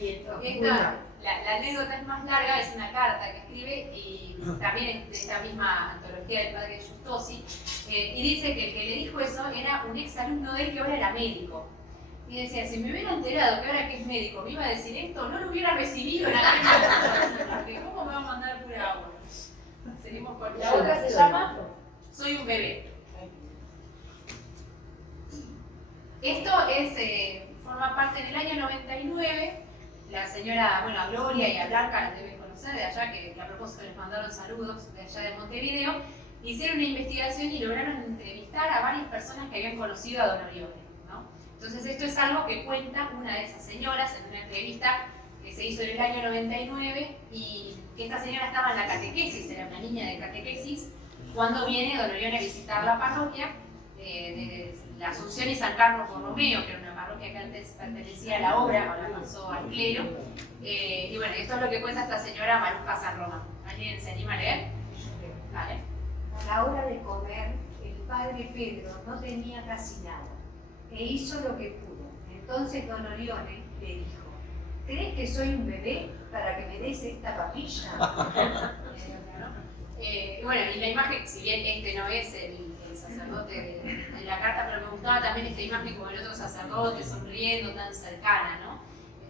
La anécdota es más larga, es una carta que escribe y también es de esta misma antología del padre Giustosi, y dice que el que le dijo eso era un ex alumno de él que ahora era médico. Y decía, si me hubiera enterado que ahora que es médico me iba a decir esto, no lo hubiera recibido en la porque ¿cómo me va a mandar pura agua? Seguimos con la otra, se llama Soy un bebé. Esto forma parte del año 99. La señora, Gloria y a Blanca las deben conocer de allá, que a propósito les mandaron saludos de allá de Montevideo. Hicieron una investigación y lograron entrevistar a varias personas que habían conocido a Don Orione, ¿no? Entonces esto es algo que cuenta una de esas señoras en una entrevista que se hizo en el año 99 y que esta señora estaba en la catequesis, era una niña de catequesis, cuando viene Don Orione a visitar la parroquia de la Asunción y San Carlos Borromeo, que era una parroquia que antes pertenecía a la obra, ahora pasó al clero. Y bueno, esto es lo que cuenta esta señora Maruja San Román. ¿Alguien se anima a leer? Vale. A la hora de comer, el padre Pedro no tenía casi nada e hizo lo que pudo. Entonces Don Orione le dijo, ¿crees que soy un bebé para que me des esta papilla? Y bueno, y la imagen, si bien este no es el sacerdote en la carta, pero me gustaba también esta imagen con el otro sacerdote sonriendo tan cercana, ¿no?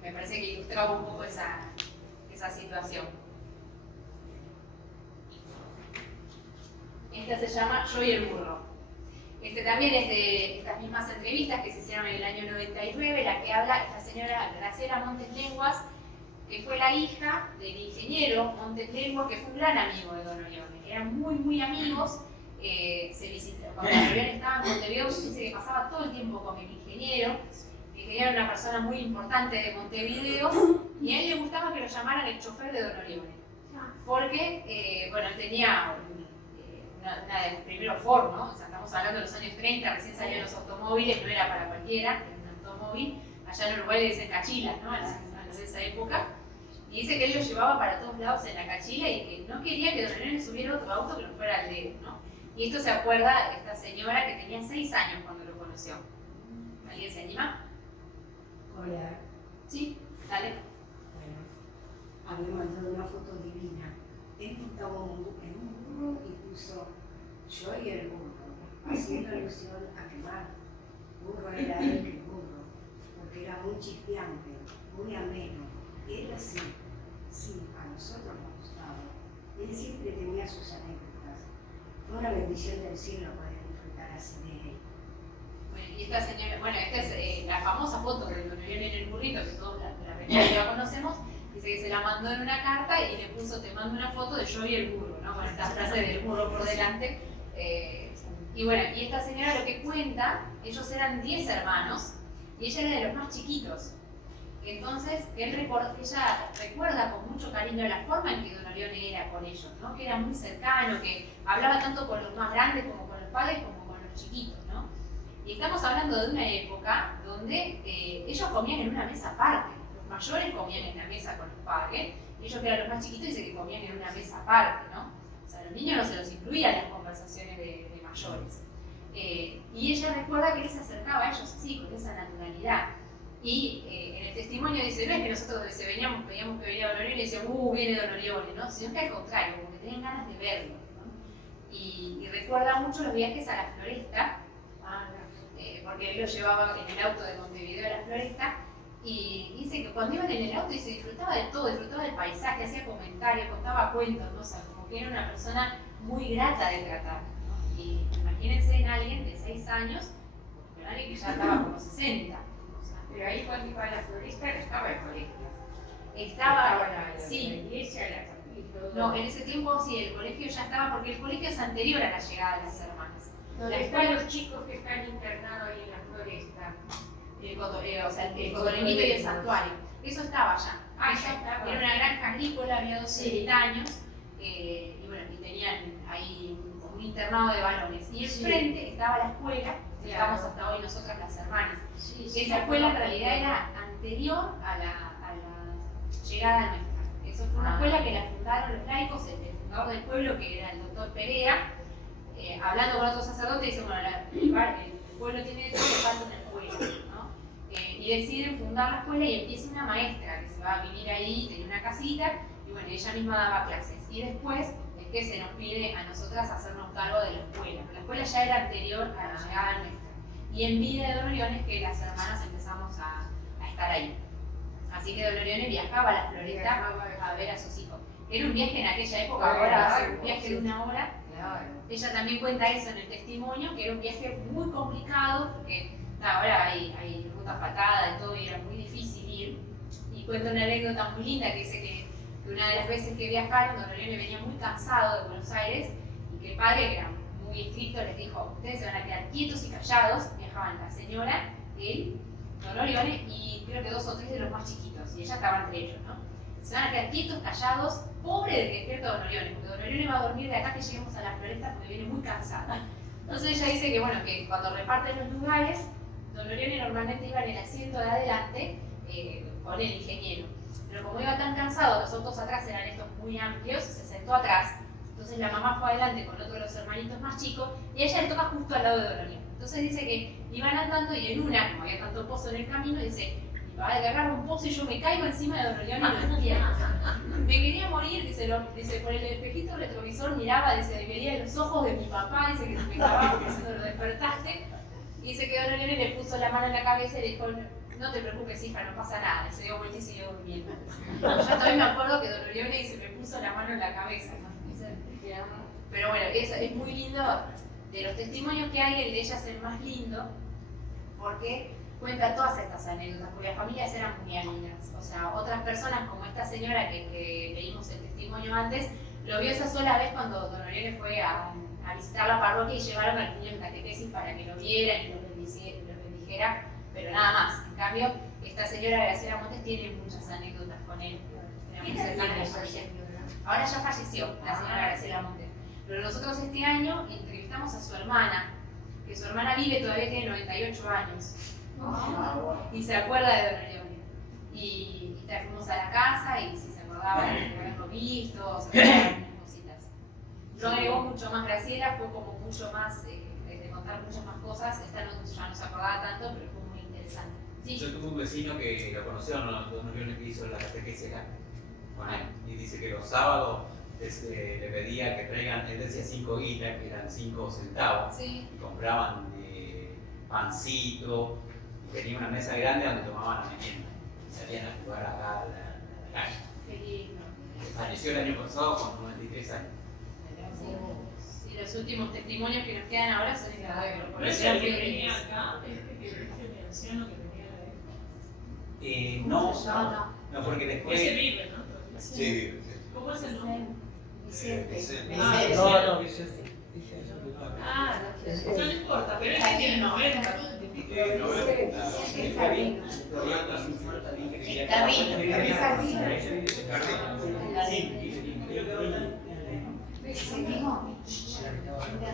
Me parece que ilustraba un poco esa situación. Esta se llama Yo y el burro. Este también es de estas mismas entrevistas que se hicieron en el año 99, la que habla esta señora Graciela Montes Lenguas, que fue la hija del ingeniero Montes Lenguas, que fue un gran amigo de Don Orione. Eran muy, muy amigos. Se visitó, cuando Don Orione estaba en Montevideo, dice que pasaba todo el tiempo con el ingeniero, que era una persona muy importante de Montevideo, y a él le gustaba que lo llamaran el chofer de Don Orione, porque, él tenía una del primero Ford, ¿no? O sea, estamos hablando de los años 30, recién salían los automóviles, no era para cualquiera, era un automóvil. Allá en Uruguay le dicen cachilas, ¿no? A los de esa época. Y dice que él lo llevaba para todos lados en la cachila y que no quería que Don Orione subiera otro auto que no fuera el de él, ¿no? Y esto se acuerda esta señora que tenía 6 años cuando lo conoció. ¿Alguien se anima? Hola. Sí, dale. Bueno, a mí me mandó una foto divina. Él estaba en un burro y puso yo y el burro, haciendo alusión a que más burro era él que el burro, porque era muy chispeante, muy ameno. Él así, sí, a nosotros nos gustaba. Él siempre tenía sus anécdotas. Fue una bendición del cielo poder disfrutar así de él. Bueno, y esta señora, esta es la famosa foto de Don Orione en el burrito, que todos la conocemos. Dice que se la mandó en una carta y le puso, te mando una foto de yo y el burro, ¿no? Con esta frase del burro por delante. Y esta señora lo que cuenta, ellos eran 10 hermanos y ella era de los más chiquitos. Entonces, ella recuerda con mucho cariño la forma en que Don Orione era con ellos, ¿no? Que era muy cercano, que hablaba tanto con los más grandes como con los padres como con los chiquitos, ¿no? Y estamos hablando de una época donde ellos comían en una mesa aparte. Los mayores comían en la mesa con los padres, y ellos que eran los más chiquitos dicen que comían en una mesa aparte, ¿no? O sea, los niños no se los incluían en las conversaciones de mayores. Y ella recuerda que él se acercaba a ellos así, con esa naturalidad. Y en el testimonio dice, no es que nosotros veíamos que venía Don Orione y decíamos, viene Don Orione, ¿no? Sino que al contrario, como que tenían ganas de verlo, ¿no? Y recuerda mucho los viajes a la floresta, porque él lo llevaba en el auto de Montevideo a la floresta, y dice que cuando iban en el auto se disfrutaba de todo, disfrutaba del paisaje, hacía comentarios, contaba cuentos, ¿no? O sea, como que era una persona muy grata de tratar, ¿no? Y imagínense en alguien de 6 años, con alguien que ya estaba como 60. Pero ahí cuando iba a la floresta no estaba el colegio. Estaba la iglesia, la capilla. No, en ese tiempo sí, el colegio ya estaba, porque el colegio es anterior a la llegada de las hermanas. ¿Dónde están los chicos que están internados ahí en la floresta? O sea, el Cotolenito y el santuario. Eso estaba allá. Ah, ya estaba. Era una granja agrícola, había 12 ermitaños, y bueno, y tenían ahí un internado de varones. Y enfrente estaba la escuela, que estamos hasta hoy nosotras las hermanas. Esa escuela en realidad era anterior a la llegada nuestra. Eso fue una escuela que la fundaron los laicos, el fundador del pueblo, que era el doctor Perea, hablando con otros sacerdotes, dice, bueno, el pueblo tiene de todo, le falta una escuela, ¿no? Y deciden fundar la escuela y empieza una maestra que se va a vivir ahí, tenía una casita, y bueno, ella misma daba clases. Y después es que se nos pide a nosotras hacernos cargo de la escuela. La escuela ya era anterior a la llegada nuestra. Y en vida de Don Orión es que las hermanas empezamos a estar ahí. Así que Don Orión viajaba a la Floresta a ver a sus hijos. Era un viaje en aquella época, ahora va a ser un viaje de 1 hora. Ella también cuenta eso en el testimonio, que era un viaje muy complicado, porque ahora hay ruta patada y todo, y era muy difícil ir. Y cuenta una anécdota muy linda que dice que una de las veces que viajaron, Don Orión venía muy cansado de Buenos Aires, y que el padre, que era muy estricto, les dijo: ustedes se van a quedar quietos y callados. Viajaban la señora, él, Don Orión y creo que 2 o 3 de los más chiquitos, y ella estaba entre ellos, ¿no? Se van a quedar quietos, callados, pobre del que despierta Don Orión, porque Don Orión va a dormir de acá que lleguemos a la Floresta porque viene muy cansada. Entonces ella dice que, bueno, que cuando reparten los lugares, Don Orión normalmente iba en el asiento de adelante con el ingeniero, pero como iba tan cansado, los autos atrás eran estos muy amplios, se sentó atrás. Entonces la mamá fue adelante con otro de los hermanitos más chicos y a ella le toca justo al lado de Don Orión. Entonces dice que iban andando y en una, como había tanto pozo en el camino, dice: mi papá agarra un pozo y yo me caigo encima de Don Orión y lo entiendo. Me quería morir, dice, por el espejito retrovisor miraba, dice, veía los ojos de mi papá, dice que me clavaba porque se lo despertaste. Y dice que Don Orión le puso la mano en la cabeza y le dijo: no te preocupes, hija, no pasa nada. Y se dio vuelta y siguió durmiendo. Yo todavía me acuerdo que Don Orión dice, me puso la mano en la cabeza, ¿no? Pero bueno, eso es muy lindo. De los testimonios que hay, el de ella es el más lindo, porque cuenta todas estas anécdotas, porque las familias eran muy amigas. O sea, otras personas como esta señora que leímos el testimonio antes, lo vio esa sola vez cuando Don Orión fue a visitar la parroquia y llevaron al niño en catequesis para que lo vieran y lo bendijera, pero nada más. En cambio, esta señora Graciela Montes tiene muchas anécdotas con él. Ahora ya falleció la señora Graciela Montes. Pero nosotros este año entrevistamos a su hermana, que su hermana vive, todavía tiene 98 años. Y se acuerda de Don Orión. Y fuimos a la casa y si se acordaba de haberlo visto, se acordaba de unas cositas. Lo agregó mucho más Graciela, fue como mucho más, de contar muchas más cosas. Esta ya no se acordaba tanto, pero fue muy interesante. ¿Sí? Yo tuve un vecino que lo conoció, Don Orión, que hizo la catequesis acá con él, y dice que los sábados le pedía que traigan, él decía 5 guitas, que eran 5 centavos, sí. Y compraban pancito, y tenía una mesa grande donde tomaban la merienda, y salían a jugar acá a la calle. Qué lindo. Falleció el año pasado con 93 años. Sí, los últimos testimonios que nos quedan ahora son de la ¿No es el que venía acá? ¿Este anciano que venía de ahí? No, porque después... Ese vive, ¿no? Sí, vive. ¿Cómo es el nombre? Vicente. No, Vicente. Ah, no importa, pero este tiene 90. Está bien.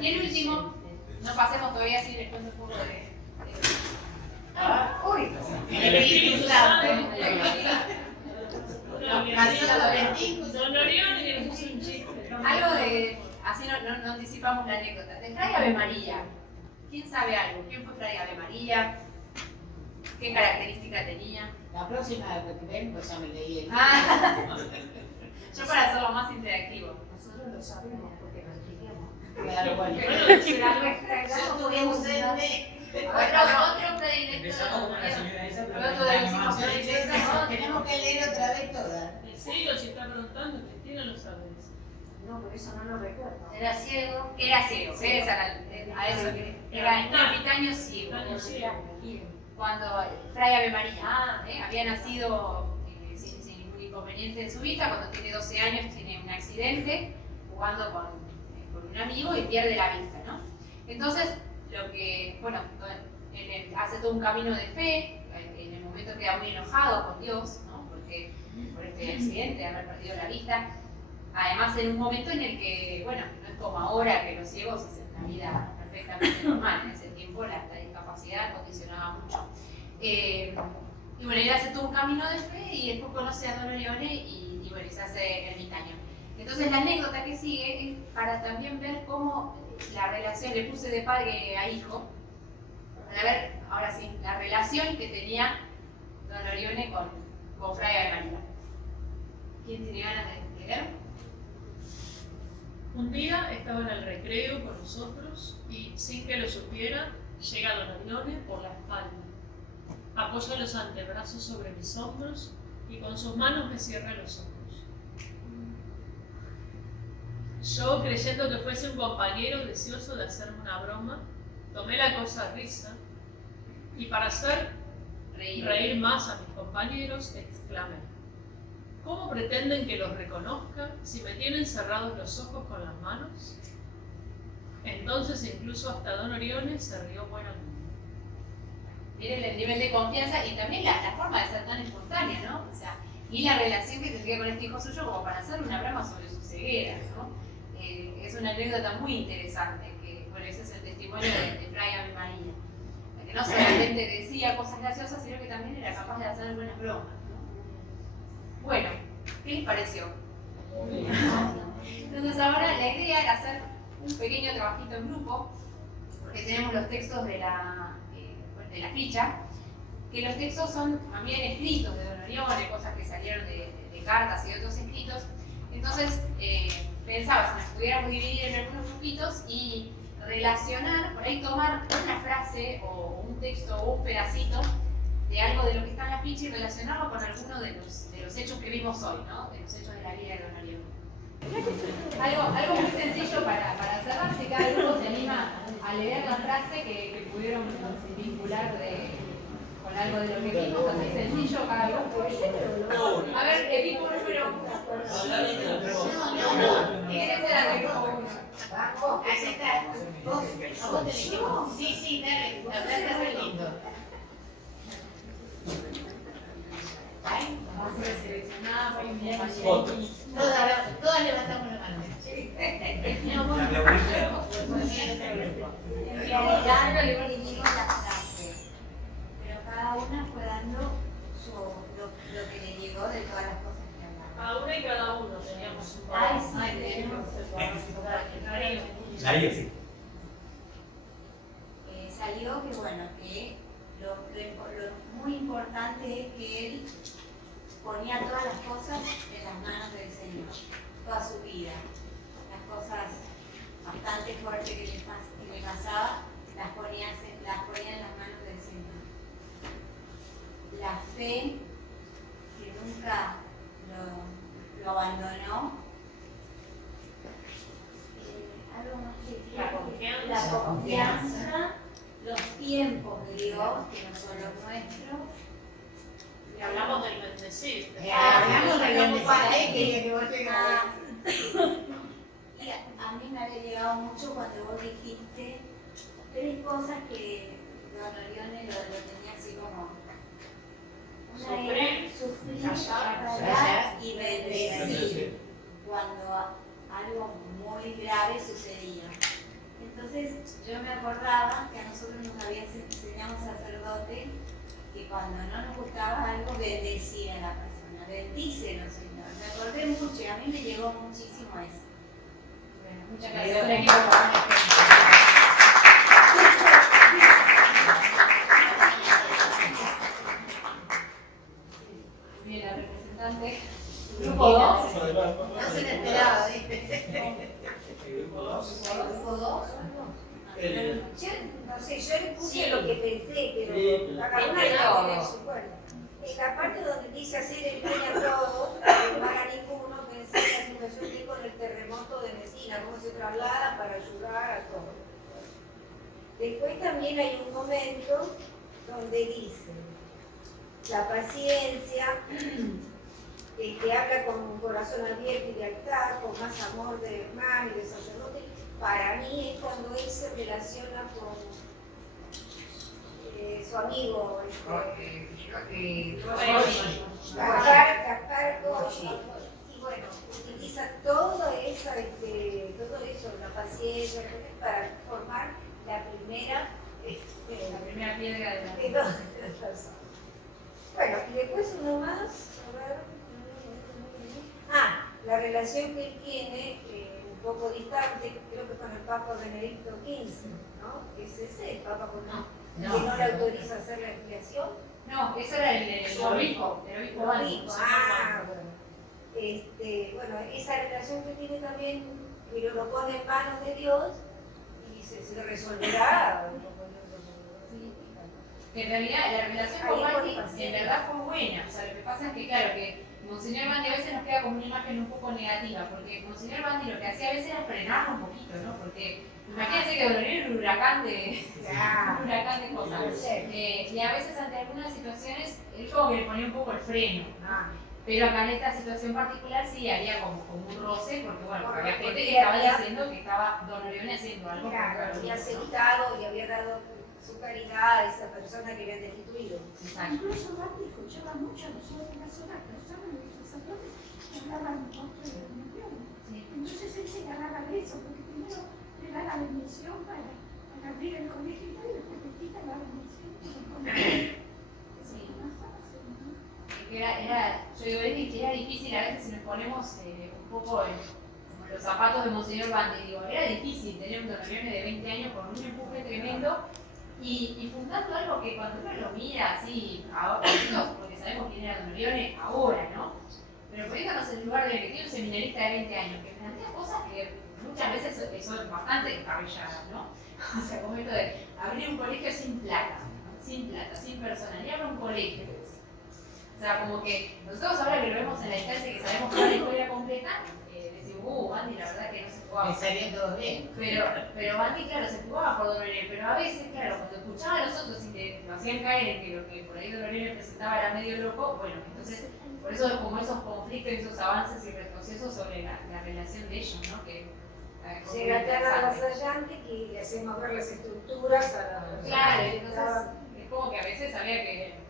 Y el último, no pasemos todavía así, les cuento un poco de... El Espíritu Santo. Don Orión le puso un chiste. Algo de, así no anticipamos la anécdota, de Fray Ave María. ¿Quién sabe algo? ¿Quién fue Fray Ave María? ¿Qué característica tenía? La próxima vez que ven, pues ya me leí el libro. Yo para hacerlo más interactivo. Nosotros lo sabemos porque lo estudiamos. Claro, bueno. Yo tuve un sende. Otro predilecto. Tenemos que leer otra vez todas. ¿En serio? Si está preguntando, Cristina lo sabe. No, por eso no lo recuerdo. Era ciego. Era ciego, a eso que era ermitaño ciego. Cuando Fray Ave María había nacido sin ningún inconveniente en su vida, cuando tiene 12 años tiene un accidente jugando con un amigo y pierde la vista, ¿no? Entonces, lo que, bueno, hace todo un camino de fe, en el momento queda muy enojado con Dios, ¿no? Porque por este accidente, de haber perdido la vista. Además, en un momento en el que, bueno, no es como ahora que los ciegos hacen una vida perfectamente normal. En ese tiempo la discapacidad condicionaba mucho. Y bueno, él hace todo un camino de fe y después conoce a Don Orione y bueno, se hace ermitaño. Entonces la anécdota que sigue es para también ver cómo la relación, le puse de padre a hijo, para ver, ahora sí, la relación que tenía Don Orione con Fray Ave María. ¿Quién tiene ganas de leer? Un día estaba en el recreo con nosotros y, sin que lo supiera, llega Don Orione por la espalda. Apoya los antebrazos sobre mis hombros y con sus manos me cierra los ojos. Yo, creyendo que fuese un compañero deseoso de hacerme una broma, tomé la cosa a risa y, para hacer reír más a mis compañeros, exclamé: ¿cómo pretenden que los reconozca si me tienen cerrados los ojos con las manos? Entonces incluso hasta Don Orione se rió buenamente. Miren el nivel de confianza y también la forma de ser tan espontánea, ¿no? O sea, y la relación que tendría con este hijo suyo como para hacer una broma sobre su ceguera, ¿no? Es una anécdota muy interesante, que bueno, ese es el testimonio de Fray Ave María, que no solamente decía cosas graciosas, sino que también era capaz de hacer buenas bromas, ¿no? Bueno, ¿qué les pareció? Entonces ahora la idea era hacer un pequeño trabajito en grupo, porque tenemos los textos de la ficha, que los textos son también escritos de Don Orione, cosas que salieron de cartas y de otros escritos. Entonces pensaba, si nos pudiéramos dividir en algunos grupitos y relacionar, por ahí tomar una frase o un texto o un pedacito de algo de lo que está en la ficha y relacionarlo con alguno de los hechos que vimos hoy, ¿no? De los hechos de la vida de Don Orione. Algo muy sencillo para cerrar, si cada grupo se anima a leer la frase que pudieron vincular con algo de lo que vimos, así sencillo cada grupo. A ver, equipo número 1. ¿Quién es el equipo 1? Allá está. ¿Vos tenés equipo? Sí, dale. La verdad es re lindo. Vamos a ser seleccionadas por un Todas levantamos la mano. En realidad no le dividimos la frase, pero cada una fue dando lo que le llegó de todas las cosas que hablaba. Cada una y cada uno teníamos un Ay, poco. sí, tenemos. Ahí sí. Salió que bueno, que lo muy importante es que él ponía todas las cosas en las manos del Señor, toda su vida. Las cosas bastante fuertes que le pasaba, las ponía en las manos del Señor. La fe, que nunca lo abandonó. Algo más que la confianza, los tiempos de Dios, que no son los nuestros. Y hablamos del bendecir. Hablamos del bendecir, quería que vos llegaras. Y a mí me había llegado mucho cuando vos dijiste 3 cosas que Don Orione lo tenía así como una era sufrir, callar y bendecir cuando algo muy grave sucedía. Entonces yo me acordaba que a nosotros nos había enseñado un sacerdote que cuando no nos gustaba algo bendecir a la persona, bendícelo, Señor. Me acordé mucho y a mí me llegó muchísimo eso. Muchas gracias. Bien, la representante. Grupo 2. No se me esperaba, ¿viste? Grupo 2. ¿Grupo 2? Yo, no sé, yo le puse lo que pensé, pero Sí, cada una pero- va a tener su cuerpo. En la parte donde dice hacer el bien a todos, no haga ninguno, pensé en la situación que con el terremoto de Messina, cómo se traslada para ayudar a todos. Después también hay un momento donde dice, la paciencia, habla con un corazón abierto y de altar, con más amor de hermano y de sacerdote, para mí es cuando él se relaciona con su amigo, Gaspar Goyi, y bueno, utiliza todo eso, la paciencia, para formar la primera piedra de la... Bueno, y después uno más, a ver. La relación que él tiene, un poco distante, creo que con el Papa Benedicto XV, ¿no? Es ese el Papa que no le autoriza a hacer la expiación. No, ese era el obispo. Bueno, esa relación que tiene también, pero lo pone en manos de Dios y se resolverá. Que en realidad la relación con Bandi en verdad fue buena. O sea, lo que pasa es que, claro, que Monseñor Bandi a veces nos queda como una imagen un poco negativa, porque Monseñor Bandi lo que hacía a veces era frenarlo un poquito, ¿no? Porque imagínense que Dolorino era un huracán de cosas. Y a veces ante algunas situaciones, él como que le ponía un poco el freno. Pero acá en esta situación particular sí había como un roce, porque bueno, había gente que estaba diciendo que estaba Dolorino haciendo algo. Había aceptado y había dado su caridad a esa persona que habían destituido. Incluso Bandi escuchaba mucho a las otras personas, los sacerdotes, que hablaban en contra de la unión. Entonces él se agarraba de eso, porque primero le da la bendición para abrir el colegio y después te quita la bendición. Yo digo, que era difícil a veces si nos ponemos un poco en los zapatos de Monseñor Bandi, digo, era difícil tener un Dolorione de 20 años con un empuje tremendo y fundando algo que cuando uno lo mira así, ahora, porque sabemos quién era Dolorione ahora, ¿no? Pero poniéndonos en el lugar de que tiene un seminarista de 20 años que plantea cosas que muchas veces son bastante descabelladas, ¿no? O sea, como esto de abrir un colegio sin plata, sin personalidad para un colegio. O sea, como que nosotros ahora que lo vemos en la distancia que sabemos que la escuela completa, decimos, Bandi la verdad que no se jugaba. Me salía todo bien. Pero Bandi, claro, se jugaba por Dolorino, pero a veces, claro, cuando escuchaba a los otros y te lo hacían caer en que lo que por ahí Dolorino presentaba era medio loco, bueno, entonces, por eso como esos conflictos y esos avances y retrocesos sobre la relación de ellos, ¿no? Que, llega tan avasallante que le hacemos ver las estructuras a la persona. Claro, entonces es como que a veces había que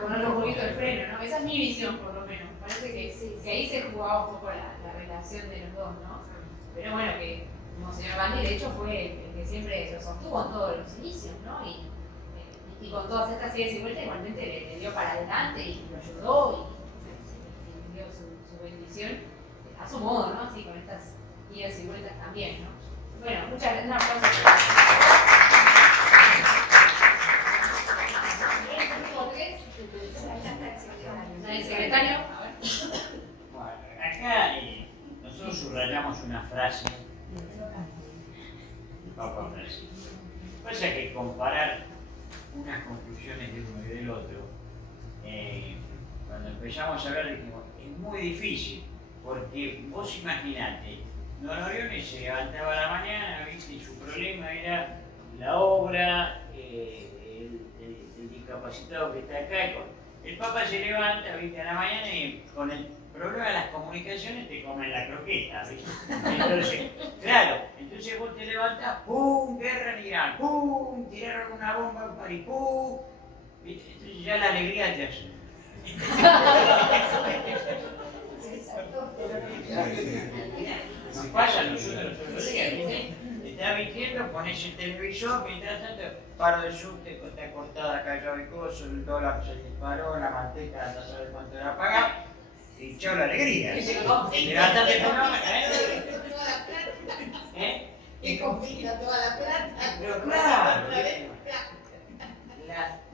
ponerle un poquito el freno, ¿no? Esa es mi visión, por lo menos. Parece que ahí se jugaba un poco la relación de los dos, ¿no? Pero bueno, que Monseñor Bandi, de hecho, fue el que siempre lo sostuvo en todos los inicios, ¿no? Y con todas estas idas y vueltas, igualmente le dio para adelante y lo ayudó y dio su bendición a su modo, ¿no? Así con estas idas y vueltas también, ¿no? Bueno, muchas gracias. Un aplauso. ¿El secretario? A ver. Bueno, acá nosotros subrayamos una frase del Papa Francisco. Pasa que comparar unas conclusiones de uno y del otro, cuando empezamos a hablar dijimos, es muy difícil, porque vos imaginate, Don Orione se levantaba a la mañana, ¿viste? Y su problema era la obra, el discapacitado que está acá. El Papa se levanta, ¿viste? A la mañana y con el problema de las comunicaciones te comen la croqueta, ¿viste? Entonces, claro, entonces vos te levantás, ¡pum! Guerra en Irán, ¡pum! Tiraron una bomba en París, ¡pum! ¿Viste? Entonces ya la alegría te hace. Nos pasa a nosotros todos los días, ¿viste? Estás vistiendo, pones el televisor, mientras tanto, paro de subte, está cortada acá el coso, el dólar se disparó, la manteca, no sabes cuánto la paga, y chao la alegría. Levantate con la ¿eh? Y confisca toda la plata. Pero claro,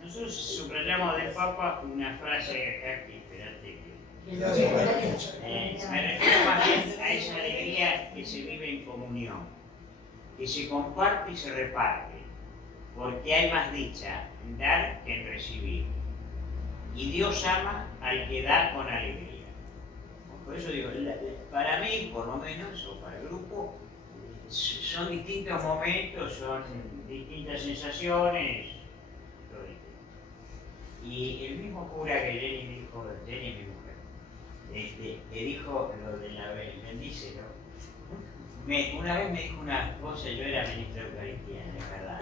nosotros subrayamos del Papa una frase acá que espérate que me refiero más bien a esa alegría que se vive en comunión, que se comparte y se reparte, porque hay más dicha en dar que en recibir. Y Dios ama al que da con alegría. Por eso digo, para mí, por lo menos, o para el grupo, son distintos momentos, son distintas sensaciones. Y el mismo cura que Jenny dijo, Jenny mi mujer, que dijo lo de la bendice, ¿no? Una vez me dijo una cosa, yo era ministro de Eucaristía en el Carlán,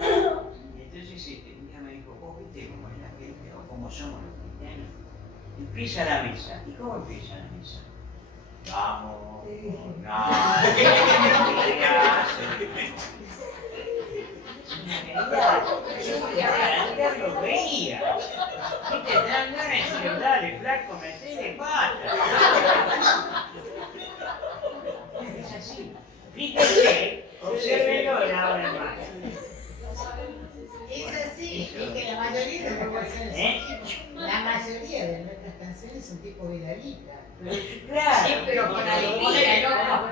y entonces un día me dijo, vos viste cómo es la gente o cómo somos los cristianos. Empieza la misa. ¿Y cómo empieza la misa? Vamos, yo lo veía. ¿Viste? Te dan ganas de decir, dale, flaco, metele pata. Es así. Fíjense, observenlo en la hora más. Es así, es que la mayoría de las canciones, la mayoría de nuestras canciones son tipo Vidalita. Claro. Sí, pero con alegría, no con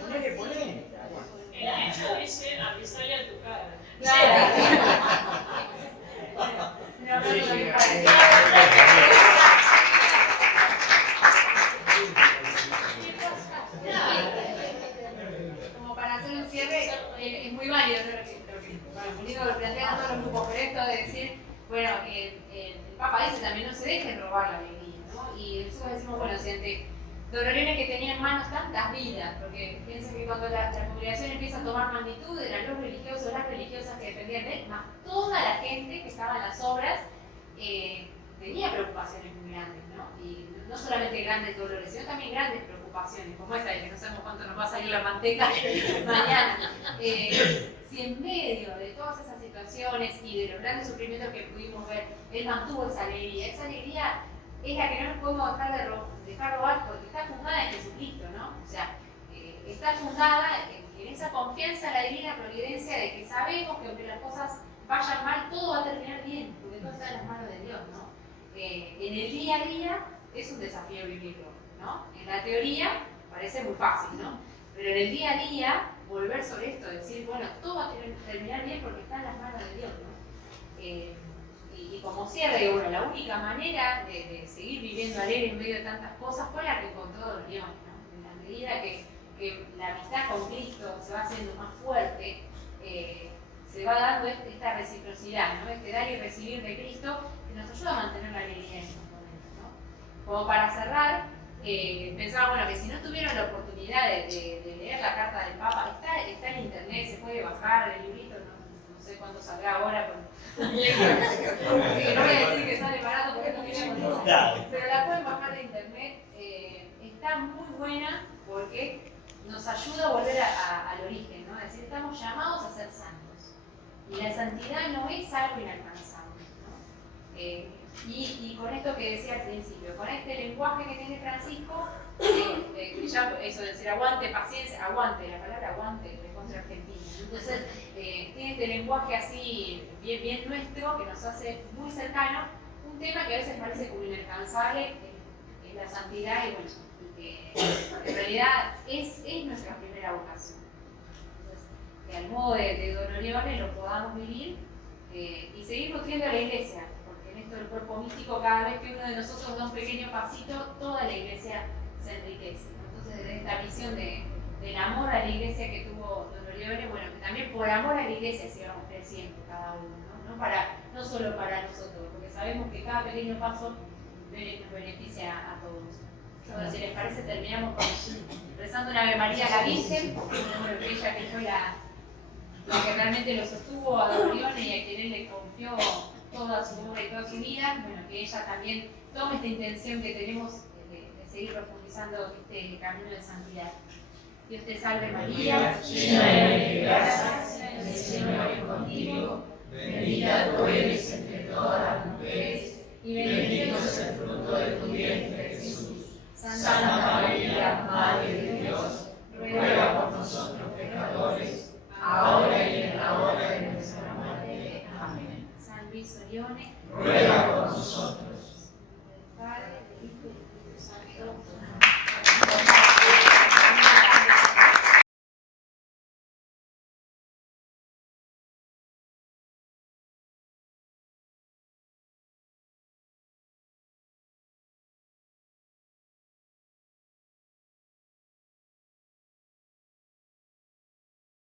Ponele polenta. El dicho dice, avisale a tu cara. Como para hacer un cierre, es muy válido lo que plantean todos los grupos, pero esto de decir, bueno, el Papa dice también no se dejen robar la alegría, ¿no? Y nosotros decimos, bueno, si ante Don Orione que tenía en manos tantas vidas, porque piensen que cuando la congregación empieza a tomar magnitud, eran los religiosos, las religiosas que dependían de él, más toda la gente que estaba en las obras, tenía preocupaciones muy grandes, ¿no? Y no solamente grandes dolores, sino también grandes preocupaciones, como esta de que no sabemos cuánto nos va a salir la manteca mañana. Si en medio de todas esas situaciones y de los grandes sufrimientos que pudimos ver, él mantuvo esa alegría es la que no nos podemos dejar robar porque está fundada en Jesucristo, ¿no? O sea, está fundada en esa confianza en la divina providencia de que sabemos que aunque las cosas vayan mal, todo va a terminar bien, porque todo está en las manos de Dios, ¿no? En el día a día es un desafío vivirlo, ¿no? En la teoría parece muy fácil, ¿no? Pero en el día a día, volver sobre esto, decir, bueno, todo va a terminar bien porque está en las manos de Dios, ¿no? Y como cierre, bueno, la única manera de seguir viviendo alegre en medio de tantas cosas fue la que encontró Don Orione, ¿no? En la medida que la amistad con Cristo se va haciendo más fuerte, se va dando esta reciprocidad, ¿no? Este dar y recibir de Cristo que nos ayuda a mantener la alegría en estos momentos, ¿no? Como para cerrar, pensaba, bueno, que si no tuvieron la oportunidad de leer la carta del Papa, está en internet, se puede bajar el librito, no sé cuándo saldrá ahora, así que no voy a decir que sale barato porque no viene con eso, pero la pueden bajar de internet, está muy buena porque nos ayuda a volver al origen, ¿no? Es decir, estamos llamados a ser santos y la santidad no es algo inalcanzable, ¿no? Y con esto que decía al principio, con este lenguaje que tiene Francisco, ya eso de decir aguante, paciencia, aguante, la palabra aguante es contra Argentina. Entonces, tiene este lenguaje así bien nuestro que nos hace muy cercano, un tema que a veces parece como inalcanzable, es la santidad y bueno, que en realidad es nuestra primera vocación. Entonces, que al modo de Don Orione lo podamos vivir y seguir nutriendo a la iglesia. El cuerpo místico, cada vez que uno de nosotros da un pequeño pasito, toda la iglesia se enriquece. Entonces, desde esta visión del amor a la iglesia que tuvo Don Orione, bueno, que también por amor a la iglesia sigamos creciendo cada uno, ¿no? No solo para nosotros, porque sabemos que cada pequeño paso nos beneficia a todos. Bueno, si les parece, terminamos rezando una Ave María a la Virgen, bueno, que ella que fue la que realmente lo sostuvo a Don Orione y a quien él le confió toda su obra y toda su vida, bueno, que ella también tome esta intención que tenemos de seguir profundizando este camino de santidad. Dios te salve María, llena eres de gracia, el Señor es contigo, bendita tú eres entre todas las mujeres, y bendito es el fruto de tu vientre Jesús. Santa María, Madre de Dios, ruega por nosotros pecadores, ahora y en la hora de nuestra muerte. Amén. San Luis Orione, ruega por nosotros.